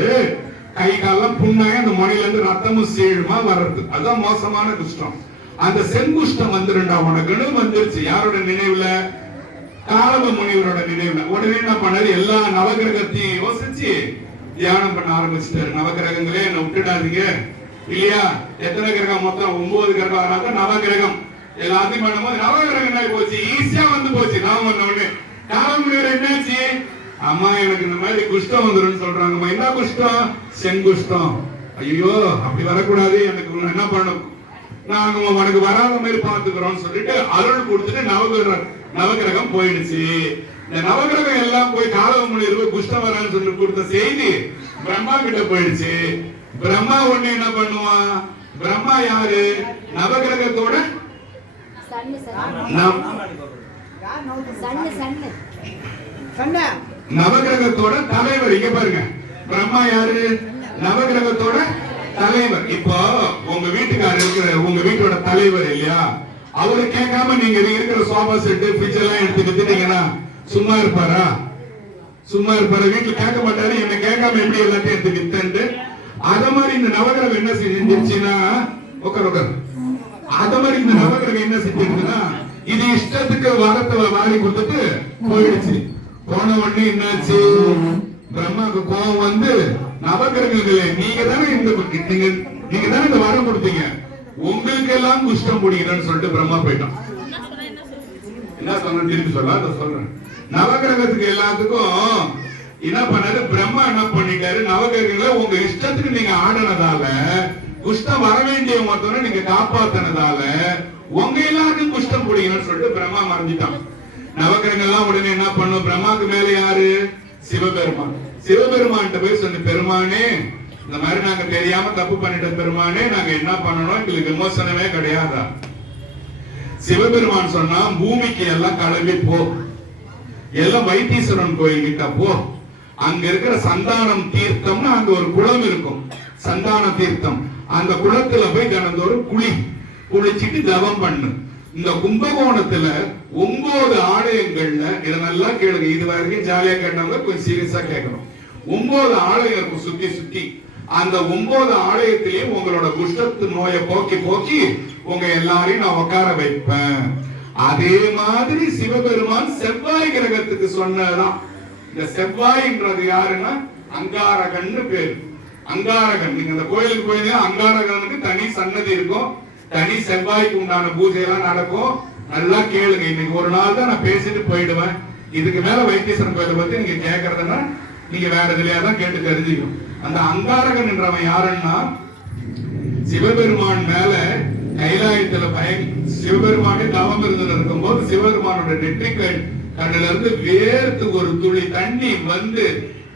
கை காலம் புண்ணாய அந்த முனையில இருந்து ரத்தமும் சீழுமா வர்றது, அதான் மோசமான குஷ்டம். அந்த செங்குஷ்டம் வந்துருண்டா உனக்குன்னு வந்துருச்சு. யாரோட நினைவுல? காலவ முனிவரோட நினைவுல. உடனே என்ன பண்ணாரு? எல்லா நவகிரகத்தையும் யோசிச்சு தியானம் பண்ண ஆரம்பிச்சிட்டாரு. நவகிரகங்களே என்ன விட்டுடாதீங்க, இல்லையா? எத்தனை கிரகம்? மொத்தம் 9 கிரகம். அதனால நவகிரகம் எல்லாத்தையும் பண்ணும்போது நவகிரகம் போச்சு, ஈஸியா வந்து போச்சு. நான் பண்ண காலவ முனிவர் என்னாச்சு? அம்மா எனக்கு இந்த மாதிரி குஷ்டம் வந்துடும் சொல்றாங்கம்மா. என்ன குஷ்டம்? செங்குஷ்டம். ஐயோ அப்படி வரக்கூடாது, எனக்கு என்ன பண்ணணும், நாங்க உனக்கு வராத மாதிரி பாத்துக்கிறோம் சொல்லிட்டு அருள் கொடுத்துட்டு நவகிரகம் போயிடுச்சு. இந்த நவகிரகம் எல்லாம் போய் காலவ முனிவர் குஷ்டம் வரான்னு சொல்லி கொடுத்த செய்தி பிரம்மா கிட்ட போயிடுச்சு. பிரம்மா ஒண்ணு என்ன பண்ணுவான்? பிரம்மா யாரு? நவகிரகத்தோட நவகிரகத்தோட தலைவர். இங்க பாருங்க, பிரம்மா யாரு? நவகிரகத்தோட தலைவர். இப்போ உங்க வீட்டுக்காரர் இருக்கிற, உங்க வீட்டோட தலைவர் இல்லையா, அவரு கேட்காம நீங்க இருக்கிற சோபா செட்டு ஃப்ரிட்ஜ் எல்லாம் எடுத்து வித்துட்டீங்கன்னா சும்மா இருப்பாரா? சும்மா இருப்பாரு? வீட்டுல கேட்க மாட்டாரு. என்ன கேட்காம எப்படி எல்லாத்தையும் எடுத்து வித்தன்ட்டு. அத மாதிரி இந்த நவகிரகம் என்ன செஞ்சிருச்சுன்னா, உட்கார் அத மாதிரி இந்த நவகிரகம் என்ன செஞ்சிருக்குன்னா, இது இஷ்டத்துக்கு வரத்தை வாரி கொடுத்துட்டு போயிடுச்சு. போன உடனே என்னாச்சு? பிரம்மாவுக்கு கோபம் வந்து, நவகிரகங்களே நீங்க தானே இந்த வரம் கொடுத்தீங்க, உங்களுக்கு எல்லாம் குஷ்டம் பிடிக்கிறேன்னு சொல்லிட்டு பிரம்மா போயிட்டான். என்ன சொன்ன? திருப்பி சொல்றேன். நவகிரகத்துக்கு எல்லாத்துக்கும் என்ன பண்ணாரு? பிரம்மா என்ன பண்ணிட்டாரு? நவகிரகங்களை உங்க இஷ்டத்துக்கு நீங்க ஆடினதால, குஷ்டம் வர வேண்டிய ஒருத்தவரை நீங்க காப்பாத்தினதால உங்க எல்லாருக்கும் குஷ்டம் பிடிக்கிறேன்னு சொல்லிட்டு பிரம்மா மறைஞ்சிட்டான். நவகிரகங்கள்லாம் உடனே என்ன பண்ணும்? பிரம்மாக்கு மேல யாரு? சிவபெருமான். சிவபெருமான் போய் சொன்ன, பெருமானே இந்த மாதிரி நாங்க தெரியாம தப்பு பண்ணிட்ட பெருமானே, நாங்க என்ன பண்ணணும், எங்களுக்கு விமோசனமே கிடையாதா? சிவபெருமான் சொன்னா, பூமிக்கு எல்லாம் கிளம்பி போ, எல்லாம் வைத்தீஸ்வரன் கோயில் கிட்ட போ, அங்க இருக்கிற சந்தானம் தீர்த்தம்னு அங்க ஒரு குளம் இருக்கும், சந்தான தீர்த்தம். அந்த குளத்துல போய் தினந்தோறும் குளிச்சிட்டு தவம் பண்ணு. இந்த கும்பகோணத்துல 9 ஆலயங்கள்ல, இதெல்லாம் கேளுங்க, இது வரைக்கும் ஜாலியா கேட்டவங்க கொஞ்சம் சீரியஸா கேட்கணும். 9 ஆலயம் இருக்கும் சுத்தி சுத்தி. அந்த 9 ஆலயத்திலையும் உங்களோட குஷ்டத்து நோயை போக்கி உங்க எல்லாரையும் நான் உட்கார வைப்பேன். அதே மாதிரி சிவபெருமான் செவ்வாய் கிரகத்துக்கு சொன்னதுதான். இந்த செவ்வாய்ன்றது யாருன்னா அங்காரகன் பேரு. அங்காரகன், நீங்க இந்த கோயிலுக்கு போயிருந்தீங்கன்னா அங்காரகனுக்கு தனி சன்னதி இருக்கும், தனி செவ்வாய்க்கு உண்டான பூஜை எல்லாம் நடக்கும். நல்லா கேளுங்க. இன்னைக்கு ஒரு நாள் தான் நான் பேசிட்டு போயிடுவேன். இதுக்கு மேல வைத்தீஸ்வரன் கோயிலை பத்தி நீங்க கேட்கறதுன்னா நீங்க வேற இதுலயா தான் கேட்டு தெரிஞ்சுக்கணும். அந்த அங்காரகன் என்றவன் யாருன்னா சிவபெருமான் மேல கைலாயத்துல சிவபெருமானே தவம் இருந்து இருக்கும் போது சிவபெருமானோட நெற்றிக்கண் கண்ணுல இருந்து வேர்த்து ஒரு துளி தண்ணி வந்து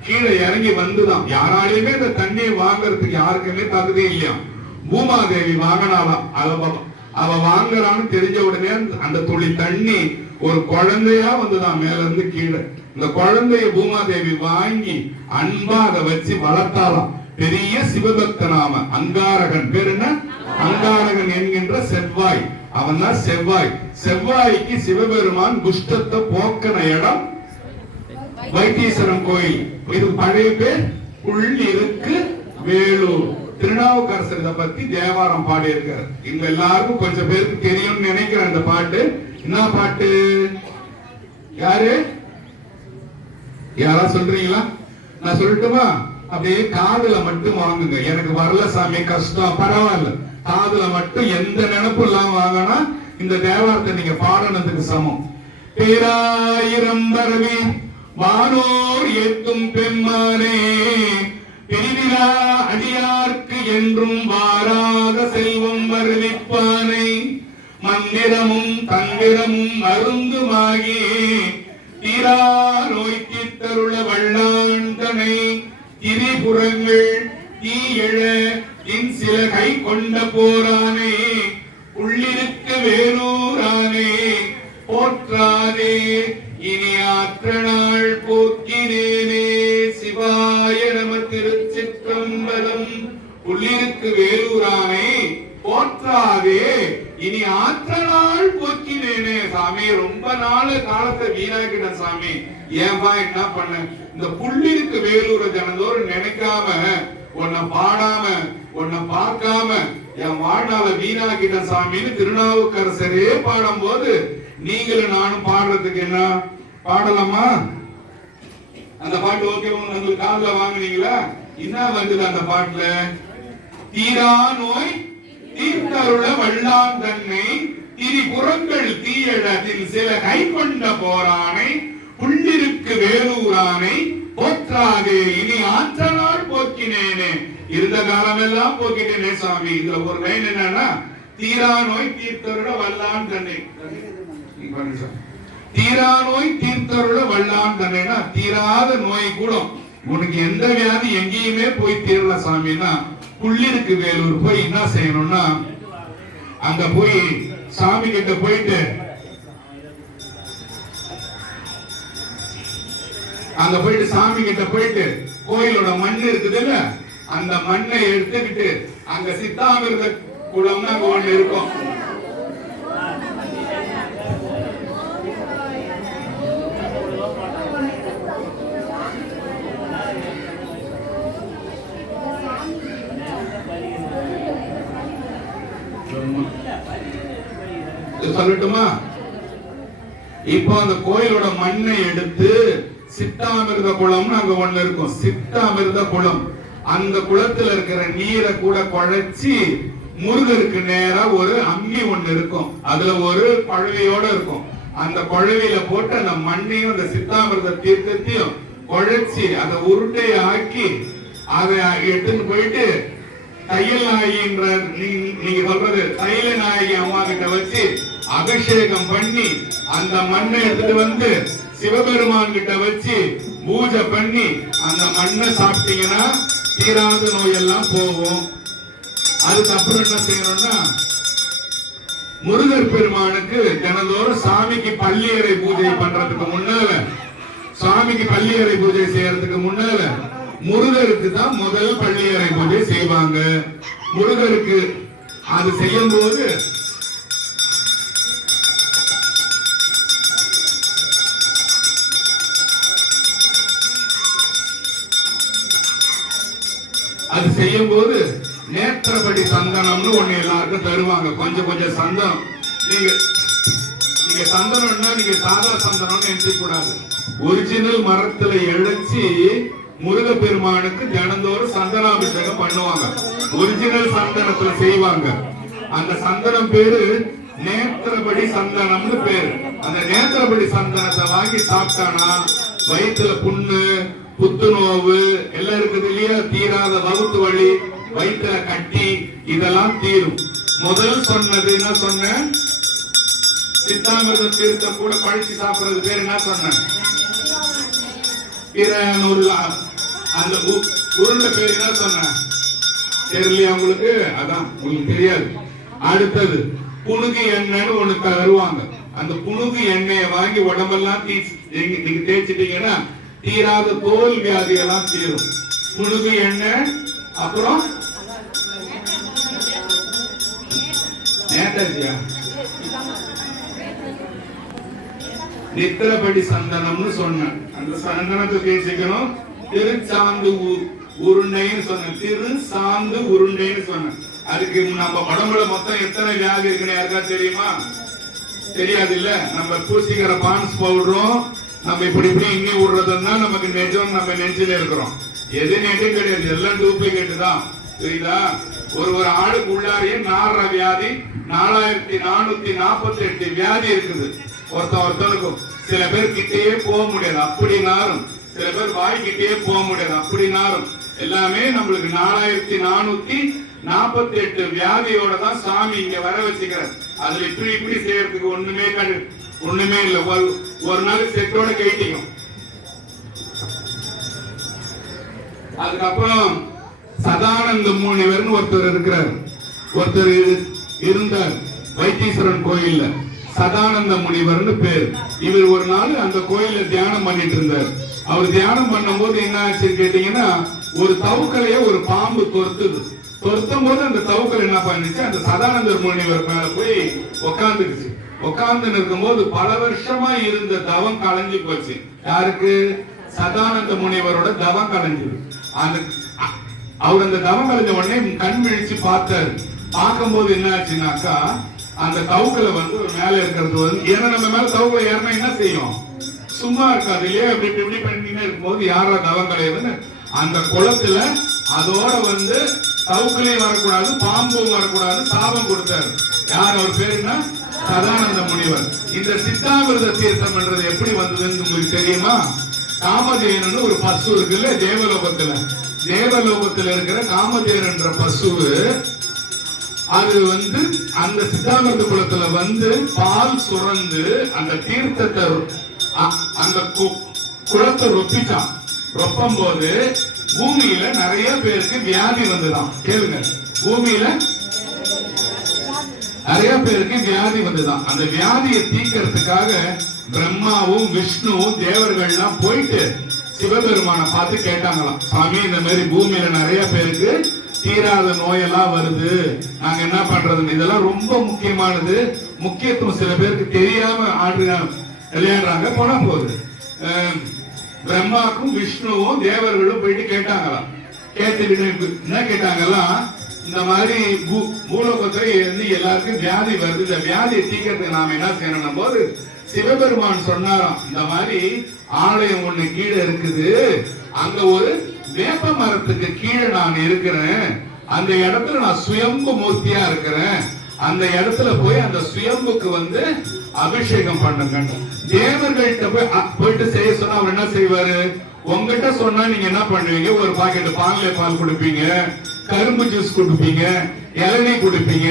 கீழே இறங்கி வந்துதான். யாராலையுமே இந்த தண்ணியை வாங்கறதுக்கு யாருக்குமே தகுதி இல்லையா. பூமாதேவி வாங்கினாலாம். அவ வாங்குறான்னு தெரிஞ்ச உடனே அந்த துளி தண்ணி ஒரு குழந்தையா வந்துதான் மேல இருந்து கீழே. இந்த குழந்தைய பூமாதேவி வாங்கி அன்பா அதை வச்சு வளர்த்தாலாம். பெரிய சிவபக்த நாம அங்காரகன். பேர் என்ன? அங்காரகன் என்கின்ற செவ்வாய். அவன் தான் செவ்வாய். செவ்வாய்க்கு சிவபெருமான் குஷ்டத்தை போக்கின இடம் வைத்தீஸ்வரன் கோயில். இது பழைய பேர் உள்ளிருக்கு வேலூர். திருநாவுக்கரசர் இதை பத்தி தேவாரம் பாடி இருக்காரு. இங்க எல்லாருக்கும் கொஞ்சம் பேருக்கு தெரியும்னு நினைக்கிறேன். இந்த பாட்டு என்ன பாட்டு? யாரு யாரா சொல்றீங்களா? நான் சொல்லட்டுமா? அப்படியே காதுல மட்டும் வாங்குங்க. எனக்கு வரல சாமி, கஷ்டம், பரவாயில்ல. காதுல மட்டும் எந்த நினைப்பு எல்லாம் வாங்கினா இந்த தேவாரத்தை நீங்க பாடனதுக்கு சமம். பேராயிரம் பரவி வானோர் ஏத்தும் பெம்மானே, பெரிவிழா அடியார்க்கு என்றும் வாராத செல்வம் வருவிப்பானை, மந்திரமும் தந்திரமும் மருந்துமாகி தீரா நோய்க்கு தருள வல்லாண்டனை, திரிபுரங்கள் தீயழ இன் சில கை கொண்ட போரானே, உள்ளிருக்கு வேலூரானே, போற்றாதே இனி ஆற்ற நாள் போக்கினேனே. சிவாய நம. திருச்சிற்றம்பலம். உள்ளிருக்கு வேலூரானே, போற்றாதே இனி ஆற்ற நாள் போக்கினேனே. சாமி, ரொம்ப நாள் காலத்தை வீணாக்கிட்டேன் சாமி. ஏன்பா என்ன பண்ண? இந்த புள்ளிருக்கு வேலூரை தினந்தோறும் நினைக்காம, உன்னை பாடாம, உன்னை பார்க்காம என் வாழ்நாள வீணாக்கிட்டேன் சாமின்னு திருநாவுக்கரசரே பாடும் போது நீங்களும் நானும் பாடுறதுக்கு என்ன பாடலாமா? அந்த பாட்டு ஓகே உங்களுக்கு காதுல வாங்குனீங்களா? என்ன வந்தது அந்த பாட்டுல? தீரா நோய் தீர்த்தருள வல்லான் தன்னை, திரிபுரங்கள் தீயழதில் சில கை கொண்ட போரானை, புள்ளிருக்கு வேலூரானை, போற்றாதே இனி ஆற்ற நாள் போக்கினேனே. இருந்த காலமெல்லாம் போக்கிட்டேனே சாமி. இதுல ஒரு லைன் என்னன்னா, தீரா நோய் தீர்த்தருள வல்லான் தன்னை. தீரா நோய் தீர்த்தருள வல்லான் தன்னைனா தீராத நோய் கூட உனக்கு எந்த வியாதி எங்கேயுமே போய் தீரல சாமின்னா, புள்ளிருக்கு வேலூர் போய் என்ன செய்யணும்னா, அங்க போய் சாமி கிட்ட போயிட்டு சாமி கிட்ட போயிட்டு கோயிலோட மண் இருக்குது இல்ல, அந்த மண்ணை எடுத்துக்கிட்டு அங்க சித்தாமிர்த குளம்னு அங்க ஒண்ணு இருக்கும். சொல்லட்டுமா? இப்போ அந்த கோயிலோட மண்ணை எடுத்து சித்தாமிர்த குளம்னு அங்க ஒண்ணு இருக்கும். சித்தாமிர்த குளம். அந்த குளத்துல இருக்கிற நீரை கூட குழைச்சி முருகருக்கு நேரா ஒரு அம்மி ஒண்ணு இருக்கும். அதுல ஒரு குழவையோட இருக்கும். அந்த குழவையில போட்டு அந்த மண்ணையும் அந்த சித்தாமிர்த தீர்த்தத்தையும் குழைச்சி அதை உருட்டை ஆக்கி அதை எடுத்துட்டு போயிட்டு தையல் நாயகின்ற நீங்க சொல்றது தைல நாயகி அம்மா கிட்ட வச்சு அபிஷேகம் பண்ணி அந்த மண்ணை எடுத்துட்டு வந்து சிவபெருமான் கிட்ட வச்சு பூஜை பண்ணி அந்த மண்ணை சாப்பிட்டீங்கன்னா தீராத நோயெல்லாம் போகும். அதுக்கப்புறம் என்ன செய்யணும்னா, முருகர் பெருமானுக்கு தினந்தோறும் சாமிக்கு பள்ளியறை பூஜை பண்றதுக்கு முன்னால, சாமிக்கு பள்ளியறை பூஜை செய்யறதுக்கு முன்னால முருகருக்கு தான் முதல் பள்ளியறை பூஜை செய்வாங்க. முருகருக்கு அது செய்யும் போது நேற்றபடி சந்தனம்னு ஒண்ணு எல்லாருக்கும் தருவாங்க. கொஞ்சம் கொஞ்சம் சந்தனம் நீங்க நீங்க சந்தனம்னா நீங்க சாதா சந்தனம்னு நினைக்க கூடாது. ஒரிஜினல் மரத்துல இழைச்சி முருகப்பெருமானுக்கு தினந்தோறும் சந்தனாபிஷேகம் பண்ணுவாங்க. ஒரிஜினல் சந்தனத்துல செய்வாங்க. அந்த சந்தனம் பேரு நேத்திரபடி சந்தனம்னு பேரு. அந்த நேத்திரபடி சந்தனத்தை வாங்கி சாப்பிட்டானா வயிற்றுல புண்ணு, புத்துநோவு எல்லாம் இருக்குது இல்லையா, தீராத வகுத்து வலி, வயிற்றுல கட்டி, இதெல்லாம் தீரும். முதல் சொன்னது என்ன சொன்ன? சித்தாமிர்த தீர்த்தம் கூட பழிச்சு சாப்பிடுறது பேர் என்ன சொன்ன? அந்த உருண்டை பேர் என்ன சொன்ன? தெரியலையா உங்களுக்கு? அதான் உங்களுக்கு தெரியாது. அடுத்தது புனுகு எண்ணெய்னு ஒண்ணு வருவாங்க. அந்த புனுகு எண்ணெயை வாங்கி உடம்பெல்லாம் நீங்க தேய்ச்சிட்டீங்கன்னா தீராத தோல் வியாதி எல்லாம் தீரும். புனுகு எண்ணெய், அப்புறம் நேதாஜியா நித்திரபடி சந்தனம்னு சொன்னேன். அந்த சந்தனத்தை தேய்ச்சிக்கணும். திருச்சாந்து உருண்டைன்னு சொன்னேன். திருசாந்து உருண்டைன்னு சொன்னேன். அதுக்கு நம்ம உடம்புல மொத்தம் எத்தனை வியாதி இருக்குன்னு யாருக்கா தெரியுமா? தெரியாது இல்ல. நம்ம பூசிக்கிற பான்ஸ் பவுடரும் நம்ம இப்படி இப்படி இன்னி விடுறதுன்னா நமக்கு நெஜம் நம்ம நெஞ்சில இருக்கிறோம். எது நெஜம் கிடையாது, எல்லாம் டூப்ளிகேட் தான். புரியுதா? ஒரு ஆளுக்கு உள்ளாரையே நாடுற வியாதி 4448 வியாதி இருக்குது ஒருத்தருக்கும். சில பேர் கிட்டேயே போக முடியாது, அப்படி நாரும். சில பேர் வாய்கிட்டே போக முடியாது, அப்படி நாரும். எல்லாமே நம்மளுக்கு 4448 வியாதியோட தான் சாமி இங்க வர வச்சுக்கிறார். அதுல இப்படி இப்படி செய்யறதுக்கு ஒண்ணுமே இல்ல. ஒரு நாள் செட்டோட கைட்டிக்கும். அதுக்கப்புறம் சதானந்த முனிவர்னு ஒருத்தர் இருக்கிறார். ஒருத்தர் இருந்தார் வைத்தீஸ்வரன் கோயில்ல. சதானந்த முனிவர்னு பேர். இவர் ஒரு நாள் அந்த கோயில தியானம் பண்ணிட்டு இருந்தார். அவர் தியானம் பண்ணும் போது என்ன ஆச்சுன்னு கேட்டீங்கன்னா, ஒரு தவுக்கலைய ஒரு பாம்பு துரத்தும் போது அந்த தவுக்கல் என்ன பண்ணிச்சு, அந்த சதானந்த முனிவர் மேல போய் உட்காந்துக்குச்சு. உட்கார்ந்து இருக்கும் போது பல வருஷமா இருந்த தவம் கலைஞ்சு போச்சு. யாருக்கு? சதானந்த முனிவரோட தவம் கலைஞ்சது. அவர் அந்த தவம் கலைஞ்ச உடனே கண் விழிச்சு பார்த்தாரு. பார்க்கும் போது என்ன ஆச்சுனாக்கா, அந்த தவுக்கலை மேல இருக்கிறது ஏன்னா நம்ம மேல தவுக்கலை ஏறினா என்ன செய்யும்? சும்மா இருக்காது இல்லையா? இப்படி இப்படி பண்ணிட்டு இருக்கும்போது யாரா தவம் கலையுதுன்னு அந்த குளத்துல அதோட தவுக்கலையும் வரக்கூடாது, பாம்பும் வரக்கூடாது, சாபம் கொடுத்தாரு. யார்? அவர் பேருன்னா சதானந்த முனிவர். இந்த சித்தாமிர்த தீர்த்தம் என்றது எப்படி வந்ததுன்னு உங்களுக்கு தெரியுமா? காமதேனு ஒரு பசு இருக்குல்ல தேவலோகத்துல. தேவலோகத்துல இருக்கிற காமதேன் என்ற பசு அது அந்த சித்தாமிர்த குளத்துல பால் சுரந்து அந்த தீர்த்தத்தை அந்த குளத்தை ரொப்பிச்சான். ரொப்பும் போது பூமியில நிறைய பேருக்கு வியாதி வந்துதான். கேளுங்க, பூமியில நிறைய பேருக்கு வியாதி வந்துதான். அந்த வியாதியை தீக்கிறதுக்காக பிரம்மாவும் விஷ்ணுவும் தேவர்கள்லாம் போயிட்டு சிவபெருமான பார்த்து கேட்டாங்களாம், சாமி இந்த மாதிரி பூமியில நிறைய பேருக்கு தீராத நோயெல்லாம் வருது, நாங்க என்ன பண்றது? இதெல்லாம் ரொம்ப முக்கியமானது. முக்கியத்துவம் சில பேருக்கு தெரியாம விளையாடுறாங்க, போனா போகுது. பிரம்மாக்கும் விஷ்ணுவும் தேவர்களும் போயிட்டு கேட்டாங்களாம். கேட்டுட்டு என்ன கேட்டாங்கலாம், இந்த மாதிரி பூலோகத்துல எல்லாருக்கும் வியாதி வருது, இந்த வியாதியை தீக்கிறதுக்கு நாம என்ன செய்யணும் போது சிவபெருமான் சொன்னாராம், இந்த மாதிரி ஆலயம் ஒண்ணு கீழே இருக்குது, அங்க ஒரு வேப்ப மரத்துக்கு கீழே நான் இருக்கிறேன், அந்த இடத்துல நான் சுயம்பு மூர்த்தியா இருக்கிறேன், அந்த இடத்துல போய் அந்த சுயம்புக்கு அபிஷேகம் பண்ணுங்க. தேவர்கள்ட்ட போயிட்டு செய்ய சொன்னா அவர் என்ன செய்வாரு? உங்ககிட்ட சொன்னா நீங்க என்ன பண்ணுவீங்க? ஒரு பாக்கெட் பால் கொடுப்பீங்க, கரும்பு ஜூஸ் கொடுப்பீங்க, இளநீர் கொடுப்பீங்க,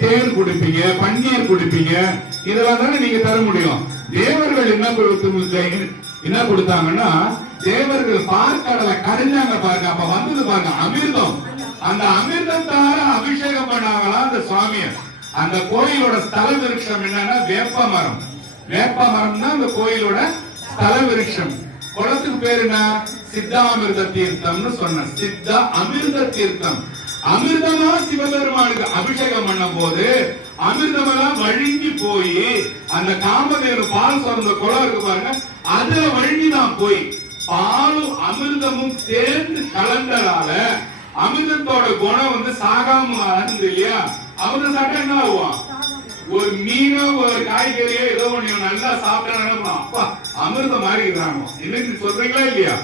தேன் கொடுப்பீங்க, பன்னீர் கொடுப்பீங்க. இதெல்லாம் தானே நீங்க தர முடியும். தேவர்கள் என்ன கொடுத்தாங்கன்னா, தேவர்கள் பார்க்கடலை கரைஞ்சாங்க பாருங்க. அப்ப வந்தது பாருங்க அமிர்தம். அந்த அமிர்தத்தால அபிஷேகம் பண்ணாங்களா அந்த சுவாமிய. அந்த கோயிலோட ஸ்தல விருட்சம் என்னன்னா வேப்ப மரம். வேப்ப மரம் தான் அந்த கோயிலோட ஸ்தல விருட்சம். குளத்துக்கு பேரு என்ன? சித்தாமிர்த தீர்த்தம்னு சொன்ன. சித்தா அமிர்த தீர்த்தம். அமிர்தமா சிவபெருமானுக்கு அபிஷேகம் பண்ண போது அமிர்தமெல்லாம் வழுங்கி போய் அந்த காமதேனு பால் சுரந்த குளம் இருக்கு பாருங்க, அதுல வழுங்கிதான் போய் பாலும் அமிர்தமும் சேர்ந்து கலந்ததால அமிர்தத்தோட குணம் சாகாம இருந்து இல்லையா? அமிர்த சாப்பிட்டா என்ன ஆகும்? ஒரு மீனோ ஒரு காய்கறியோ ஏதோ ஒண்ணு நல்லா சாப்பிட்டா அப்பா அமிர்தம் மாதிரி இருக்கிறாங்க. இன்னைக்கு சொல்றீங்களா இல்லையா?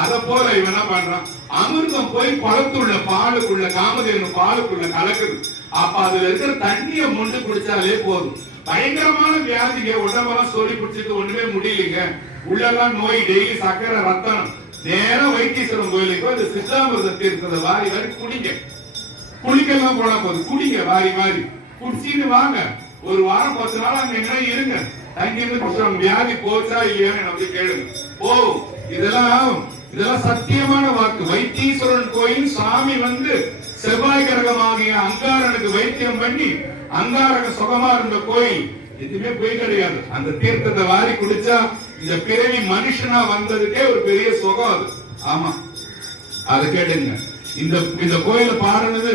அத போல இவன் என்ன பண்றான், அமிர்தம் போய் குளத்துள்ள பாலுக்குள்ள காமதேனு பாலுக்குள்ள கலக்குது. அப்ப அதுல இருக்கிற தண்ணிய மொண்டு குடிச்சாலே போதும். பயங்கரமான வியாதிங்க, உடம்பெல்லாம் சொல்லி குடிச்சிட்டு ஒண்ணுமே முடியலைங்க, உள்ளெல்லாம் நோய், டெய்லி சக்கரை ரத்தம். நேரம் வைத்தீஸ்வரன் கோயிலுக்கு அந்த சித்தாமிர்த தீர்த்தத்தை வாரி வாரி குடிங்க. குளிக்கலாம் போனா போதும், குடிங்க வாரி வாரி குடிச்சிட்டு வாங்க. ஒரு வாரம் 10 நாள் அங்க என்ன இருங்க, தங்கிருந்து குடிச்சாங்க. வியாதி போச்சா இல்லையான்னு நமக்கு கேளுங்க, போகும். இதெல்லாம் சத்தியமான வாக்கு. வைத்தீஸ்வரன் கோயில் சாமி வந்து செவ்வாய் கிரகமாகிய அங்காரனுக்கு வைத்தியம் பண்ணி அங்காரக சுகமா இருந்த கோயில். எதுவுமே போய் கிடையாது. அந்த தீர்த்தத்தை வாரி குடிச்சா இந்த பிறவி மனுஷனா வந்ததுக்கே ஒரு பெரிய சுகம் அது. ஆமா, அதை கேட்டுங்க. இந்த கோயில பாடுனது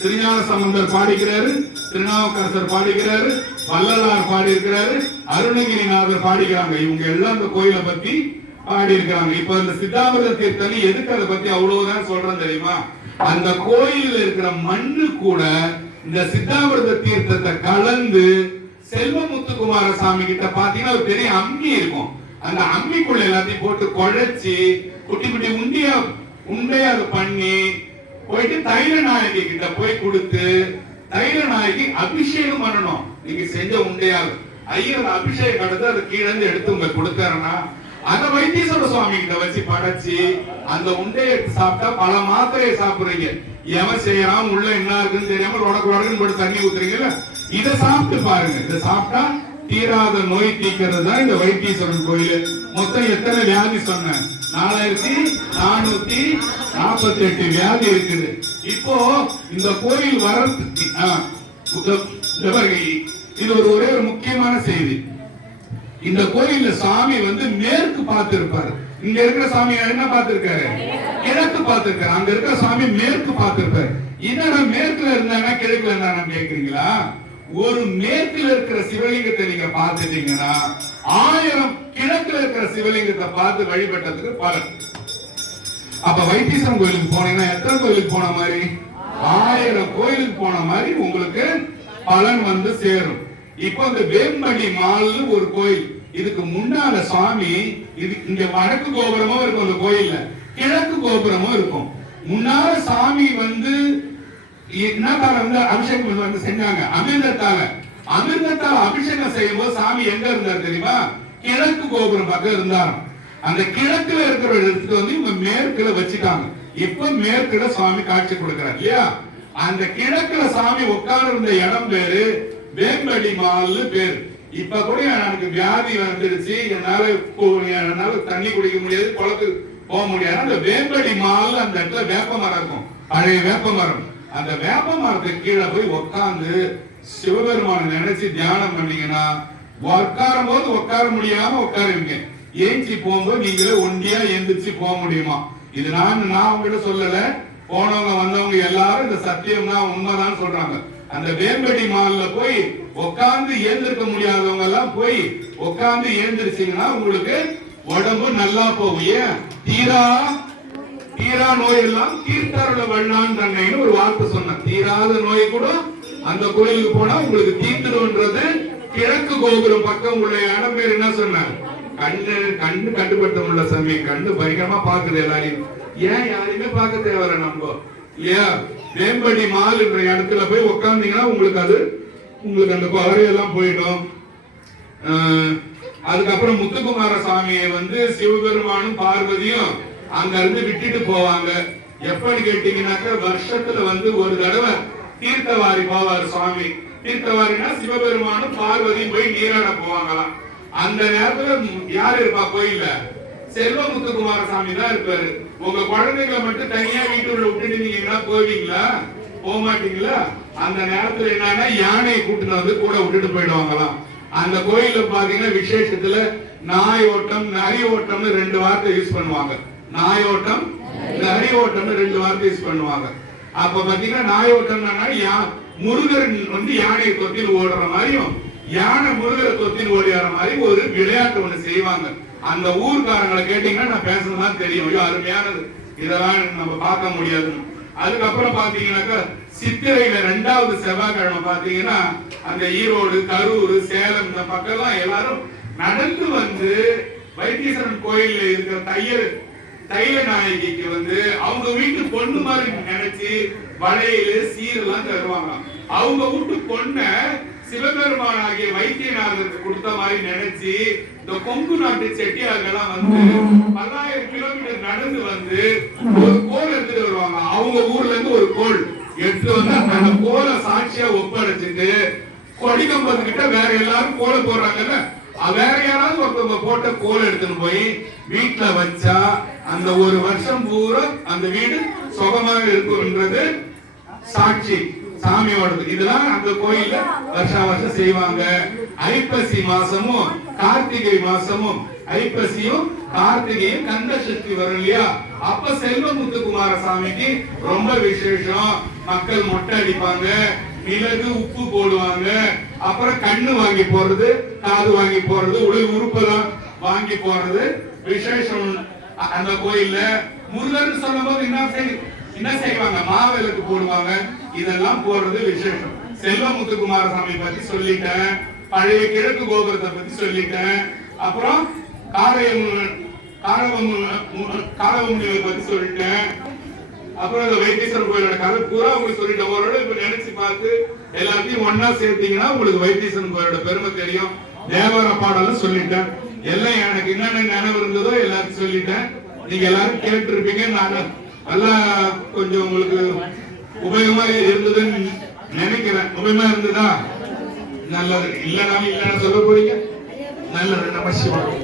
திருஞான சம்பந்தர் பாடிக்கிறாரு, திருநாவுக்கரசர் பாடிக்கிறாரு, வள்ளலார் பாடி இருக்கிறாரு, அருணகிரிநாதர் பாடிக்கிறாங்க. இவங்க எல்லாம் இந்த கோயிலை பத்தி பாடி இருக்கிறாங்க. இப்ப இந்த சித்தாமிர்த தீர்த்தம் எதுக்கு அதை பத்தி அவ்வளவுதான் சொல்றேன் தெரியுமா? அந்த கோயில்ல இருக்கிற மண்ணு கூட இந்த சித்தாமிர்த தீர்த்தத்தை கலந்து செல்வமுத்துக்குமார சாமி கிட்ட பாத்தீங்கன்னா ஒரு பெரிய அம்மி இருக்கும். அந்த அம்மிக்குள்ள எல்லாத்தையும் போட்டு குழைச்சி குட்டி குட்டி உண்டையா பண்ணி போயிட்டு தைல நாயகி கிட்ட போய் கொடுத்து தைல நாயகி அபிஷேகம் பண்ணணும். நீங்க செஞ்ச உண்டையாக ஐயர் அபிஷேகம் எடுத்து அதை கீழே இருந்து எடுத்து உங்க கொடுத்தாருன்னா அந்த வைத்தீஸ்வர சுவாமி கிட்ட வச்சு படைச்சு அந்த உண்டையை எடுத்து சாப்பிட்டா பல மாத்திரையை சாப்பிடுறீங்க. எவன் செய்யறான், உள்ள என்ன இருக்குன்னு தெரியாம உடக்கு போட்டு தண்ணி ஊத்துறீங்கல்ல, இதை சாப்பிட்டு பாருங்க. இதை சாப்பிட்டா தீராத நோய் தீக்கிறது தான் இந்த வைத்தீஸ்வரன் கோயில். மொத்தம் எத்தனை வியாதி சொன்னேன்? 4448 வியாதி இருக்குது. இப்போ இந்த கோயில் வரதுக்கு இது ஒரே ஒரு முக்கியமான செய்தி. இந்த கோயில்ல சாமி வந்து மேற்கு பார்த்திருப்பாரு. இங்க இருக்கிற சாமி என்ன பார்த்திருக்காரு? கிழக்கு பார்த்திருக்காரு. அங்க இருக்கிற சாமி மேற்கு பார்த்திருப்பாரு. என்னடா மேற்குல இருந்தாங்கன்னா கிழக்குல இருந்தா கேக்குறீங்களா? ஒரு மேற்குல இருக்கிற சிவலிங்கத்தை நீங்க பார்த்துட்டீங்கன்னா 1000 கிழக்குல இருக்கிற சிவலிங்கத்தை பார்த்து வழிபட்டதுக்கு பலன். அப்ப வைத்தீஸ்வரன் கோயிலுக்கு போனீங்கன்னா எத்தனை கோயிலுக்கு போன மாதிரி? 1000 கோயிலுக்கு போன மாதிரி உங்களுக்கு பலன் வந்து சேரும். இப்போ இந்த வேம்படி மால்னு ஒரு கோயில், இதுக்கு முன்னால சாமி இது இங்க வடக்கு கோபுரமும் இருக்கும், அந்த கோயில்ல கிழக்கு கோபுரமும் இருக்கும். முன்னால சாமி வந்து என்னத்தால வந்து அபிஷேகம் வந்து செஞ்சாங்க? அமிர்தத்தால அபிஷேகம் செய்யும் போது சாமி எங்க இருந்தார் தெரியுமா? கிழக்கு கோபுரம் பக்கம் இருந்தாராம். அந்த கிழக்குல இருக்கிற இடத்துக்கு வந்து இவங்க மேற்குல வச்சுட்டாங்க. இப்ப மேற்குல சுவாமி காட்சி கொடுக்கிறார் இல்லையா? அந்த கிழக்குல சாமி உட்கார்ந்து இருந்த இடம் பேரு வேம்படி மால்னு பேரு. இப்ப கூட எனக்கு வியாதி வந்துருச்சு, என்னால தண்ணி குடிக்க முடியாது, குளத்துக்கு போக முடியாது. அந்த வேம்படி மால் அந்த இடத்துல வேப்ப மரம் இருக்கும், பழைய வேப்ப மரம். அந்த வேப்ப மரத்துக்கு கீழே போய் உட்கார்ந்து சிவபெருமான நினைச்சு தியானம் பண்ணீங்கன்னா உட்காரும் போது உட்கார முடியாம உட்காருவீங்க. ஏஞ்சி போகும்போது நீங்களே ஒண்டியா எந்திரிச்சு போக முடியுமா? இது நான் உங்ககிட்ட சொல்லல, போனவங்க வந்தவங்க எல்லாரும் இந்த சத்தியம் தான் உண்மைதான் சொல்றாங்க. அந்த வேம்படி மால்ல போய் உட்கார்ந்து ஏந்திருக்க முடியாதவங்க எல்லாம் போய் உட்கார்ந்து ஏந்திரிச்சீங்கன்னா உங்களுக்கு உடம்பு நல்லா போகும். ஏன்? தீரா நோய் எல்லாம் தீர்த்தாரோட வண்ணான் தன்னைன்னு ஒரு வார்த்தை சொன்ன. தீராத நோய் கூட அந்த கோயிலுக்கு போனா உங்களுக்கு தீர்த்துடுன்றது. கிழக்கு கோபுரம் பக்கம் உள்ள இடம் பேர் என்ன சொன்னார்? கண்ணு கட்டுப்படுத்த முடியல சாமி, கண்ணு பயங்கரமா பாக்குது எல்லாரையும். ஏன் யாரையுமே பார்க்க தேவையில்ல நம்ம இல்லையா? வேம்படி மால் என்ற இடத்துல போய் உட்கார்ந்தீங்கன்னா உங்களுக்கு அந்த பவரையெல்லாம் போயிடும். அதுக்கப்புறம் முத்துக்குமார சாமியை வந்து சிவபெருமானும் பார்வதியும் அங்க இருந்து விட்டுட்டு போவாங்க. எப்படி கேட்டீங்கன்னாக்க வருஷத்துல வந்து ஒரு தடவை தீர்த்தவாரி போவார் சுவாமி. தீர்த்தவாரினா சிவபெருமானும் பார்வதியும் போய் நீராட போவாங்களாம். அந்த நேரத்துல யாரு இருப்பா கோயில்ல? செல்வமுத்துக்குமார சாமி தான் இருப்பாரு. உங்க குழந்தைகளை மட்டும் தனியா வீட்டுல விட்டுட்டு நீங்க போவீங்களா? போக மாட்டீங்களா? அந்த நேரத்துல என்னன்னா யானையை கூட்டிட்டு வந்து கூட விட்டுட்டு போயிடுவாங்களாம். அந்த கோயில்ல பாத்தீங்கன்னா விசேஷத்துல நாய் ஓட்டம் நரி ஓட்டம்னு 2 வார்த்தை யூஸ் பண்ணுவாங்க. நாய் ஓட்டம் நரி ஓட்டம்னு 2 வார்த்தை யூஸ் பண்ணுவாங்க. அப்ப பாத்தீங்கன்னா நாய் ஓட்டம்னா முருகர் வந்து யானையை தொத்தின்னு ஓடுற மாதிரியும் யானை முருகரை தொத்தின்னு ஓடிற மாதிரி ஒரு விளையாட்டு ஒண்ணு செய்வாங்க. அந்த ஊர்காரங்களை கேட்டீங்கன்னா நான் பேசுறதுதான் தெரியும். அருமையானது, இதெல்லாம் நம்ம பார்க்க முடியாது. அதுக்கப்புறம் பாத்தீங்கன்னாக்கா சித்திரையில 2வது செவ்வாய்க்கிழமை பாத்தீங்கன்னா அந்த ஈரோடு, கரூர், சேலம் இந்த பக்கம் எல்லாரும் நடந்து வந்து வைத்தீஸ்வரன் கோயில்ல இருக்கிற தைல நாயகிக்கு வந்து அவங்க வீட்டு பொண்ணு மாதிரி நினைச்சு வளையல் சீரெல்லாம் தருவாங்க. அவங்க வீட்டு பொண்ண சிவபெருமான் ஆகிய வைத்தியநாதருக்கு கொடுத்த மாதிரி நினைச்சு இந்த கொங்கு நாட்டு செட்டியார்கள்லாம் வந்து 1000 கிலோமீட்டர் நடந்து வந்து ஒரு கோல் எடுத்துட்டு வருவாங்க. அவங்க ஊர்ல இருந்து ஒரு கோல் எடுத்து வந்து அந்த கோலை சாட்சியா ஒப்படைச்சிட்டு கொடிக்கம்பத்து கிட்ட வேற எல்லாரும் கோலை போடுறாங்கல்ல, வேற யாராவது ஒருத்தவங்க போட்ட கோல் எடுத்துன்னு போய் வீட்டுல வச்சா அந்த ஒரு வருஷம் பூரா அந்த வீடு சுகமாக இருக்கும்ன்றது சாட்சி சாமியோடது. இதெல்லாம் அந்த கோயில்ல வருஷம் செய்வாங்க. ஐப்பசி மாசமும் கார்த்திகை மாசமும், ஐப்பசியும் கார்த்திகையும் கந்த சக்தி வரும் இல்லையா, அப்ப செல்வமுத்துக்குமார சாமிக்கு ரொம்ப விசேஷம். மக்கள் மொட்டை அடிப்பாங்க, மிளகு உப்பு போடுவாங்க, அப்புறம் கண்ணு வாங்கி போறது, காது வாங்கி போறது, உடல் உறுப்பெல்லாம் வாங்கி போறது விசேஷம் அந்த கோயில்ல. முருகன் சொல்லும் போது என்ன செய்வாங்க, மாவிளக்கு போடுவாங்க. இதெல்லாம் போடுறது விசேஷம். செல்வமுத்துக்குமார சாமி பத்தி சொல்லிட்டேன், பழைய கிழக்கு கோபுரத்தை பத்தி சொல்லிட்டேன், அப்புறம் காரவமுனியை பத்தி சொல்லிட்டேன், அப்புறம் அந்த வைத்தீஸ்வரன் கோயிலோட கதை பூரா உங்களுக்கு சொல்லிட்டேன். ஒரு இப்ப நினைச்சு பார்த்து எல்லாத்தையும் ஒன்னா சேர்த்தீங்கன்னா உங்களுக்கு வைத்தீஸ்வரன் கோயிலோட பெருமை தெரியும். தேவர பாடலும் சொல்லிட்டேன். எல்லாம் எனக்கு என்னென்ன நினைவு இருந்ததோ எல்லாத்தையும் சொல்லிட்டேன். நீங்க எல்லாரும் கேட்டு இருப்பீங்க. நான் நல்லா கொஞ்சம் உங்களுக்கு உபயோகமா இருந்ததுன்னு நினைக்கிறேன். உபயோகமா இருந்ததா? நல்லது. இல்லைனாலும் இல்லைன்னு சொல்ல போறீங்க. நல்லது. நமஸ்காரம்.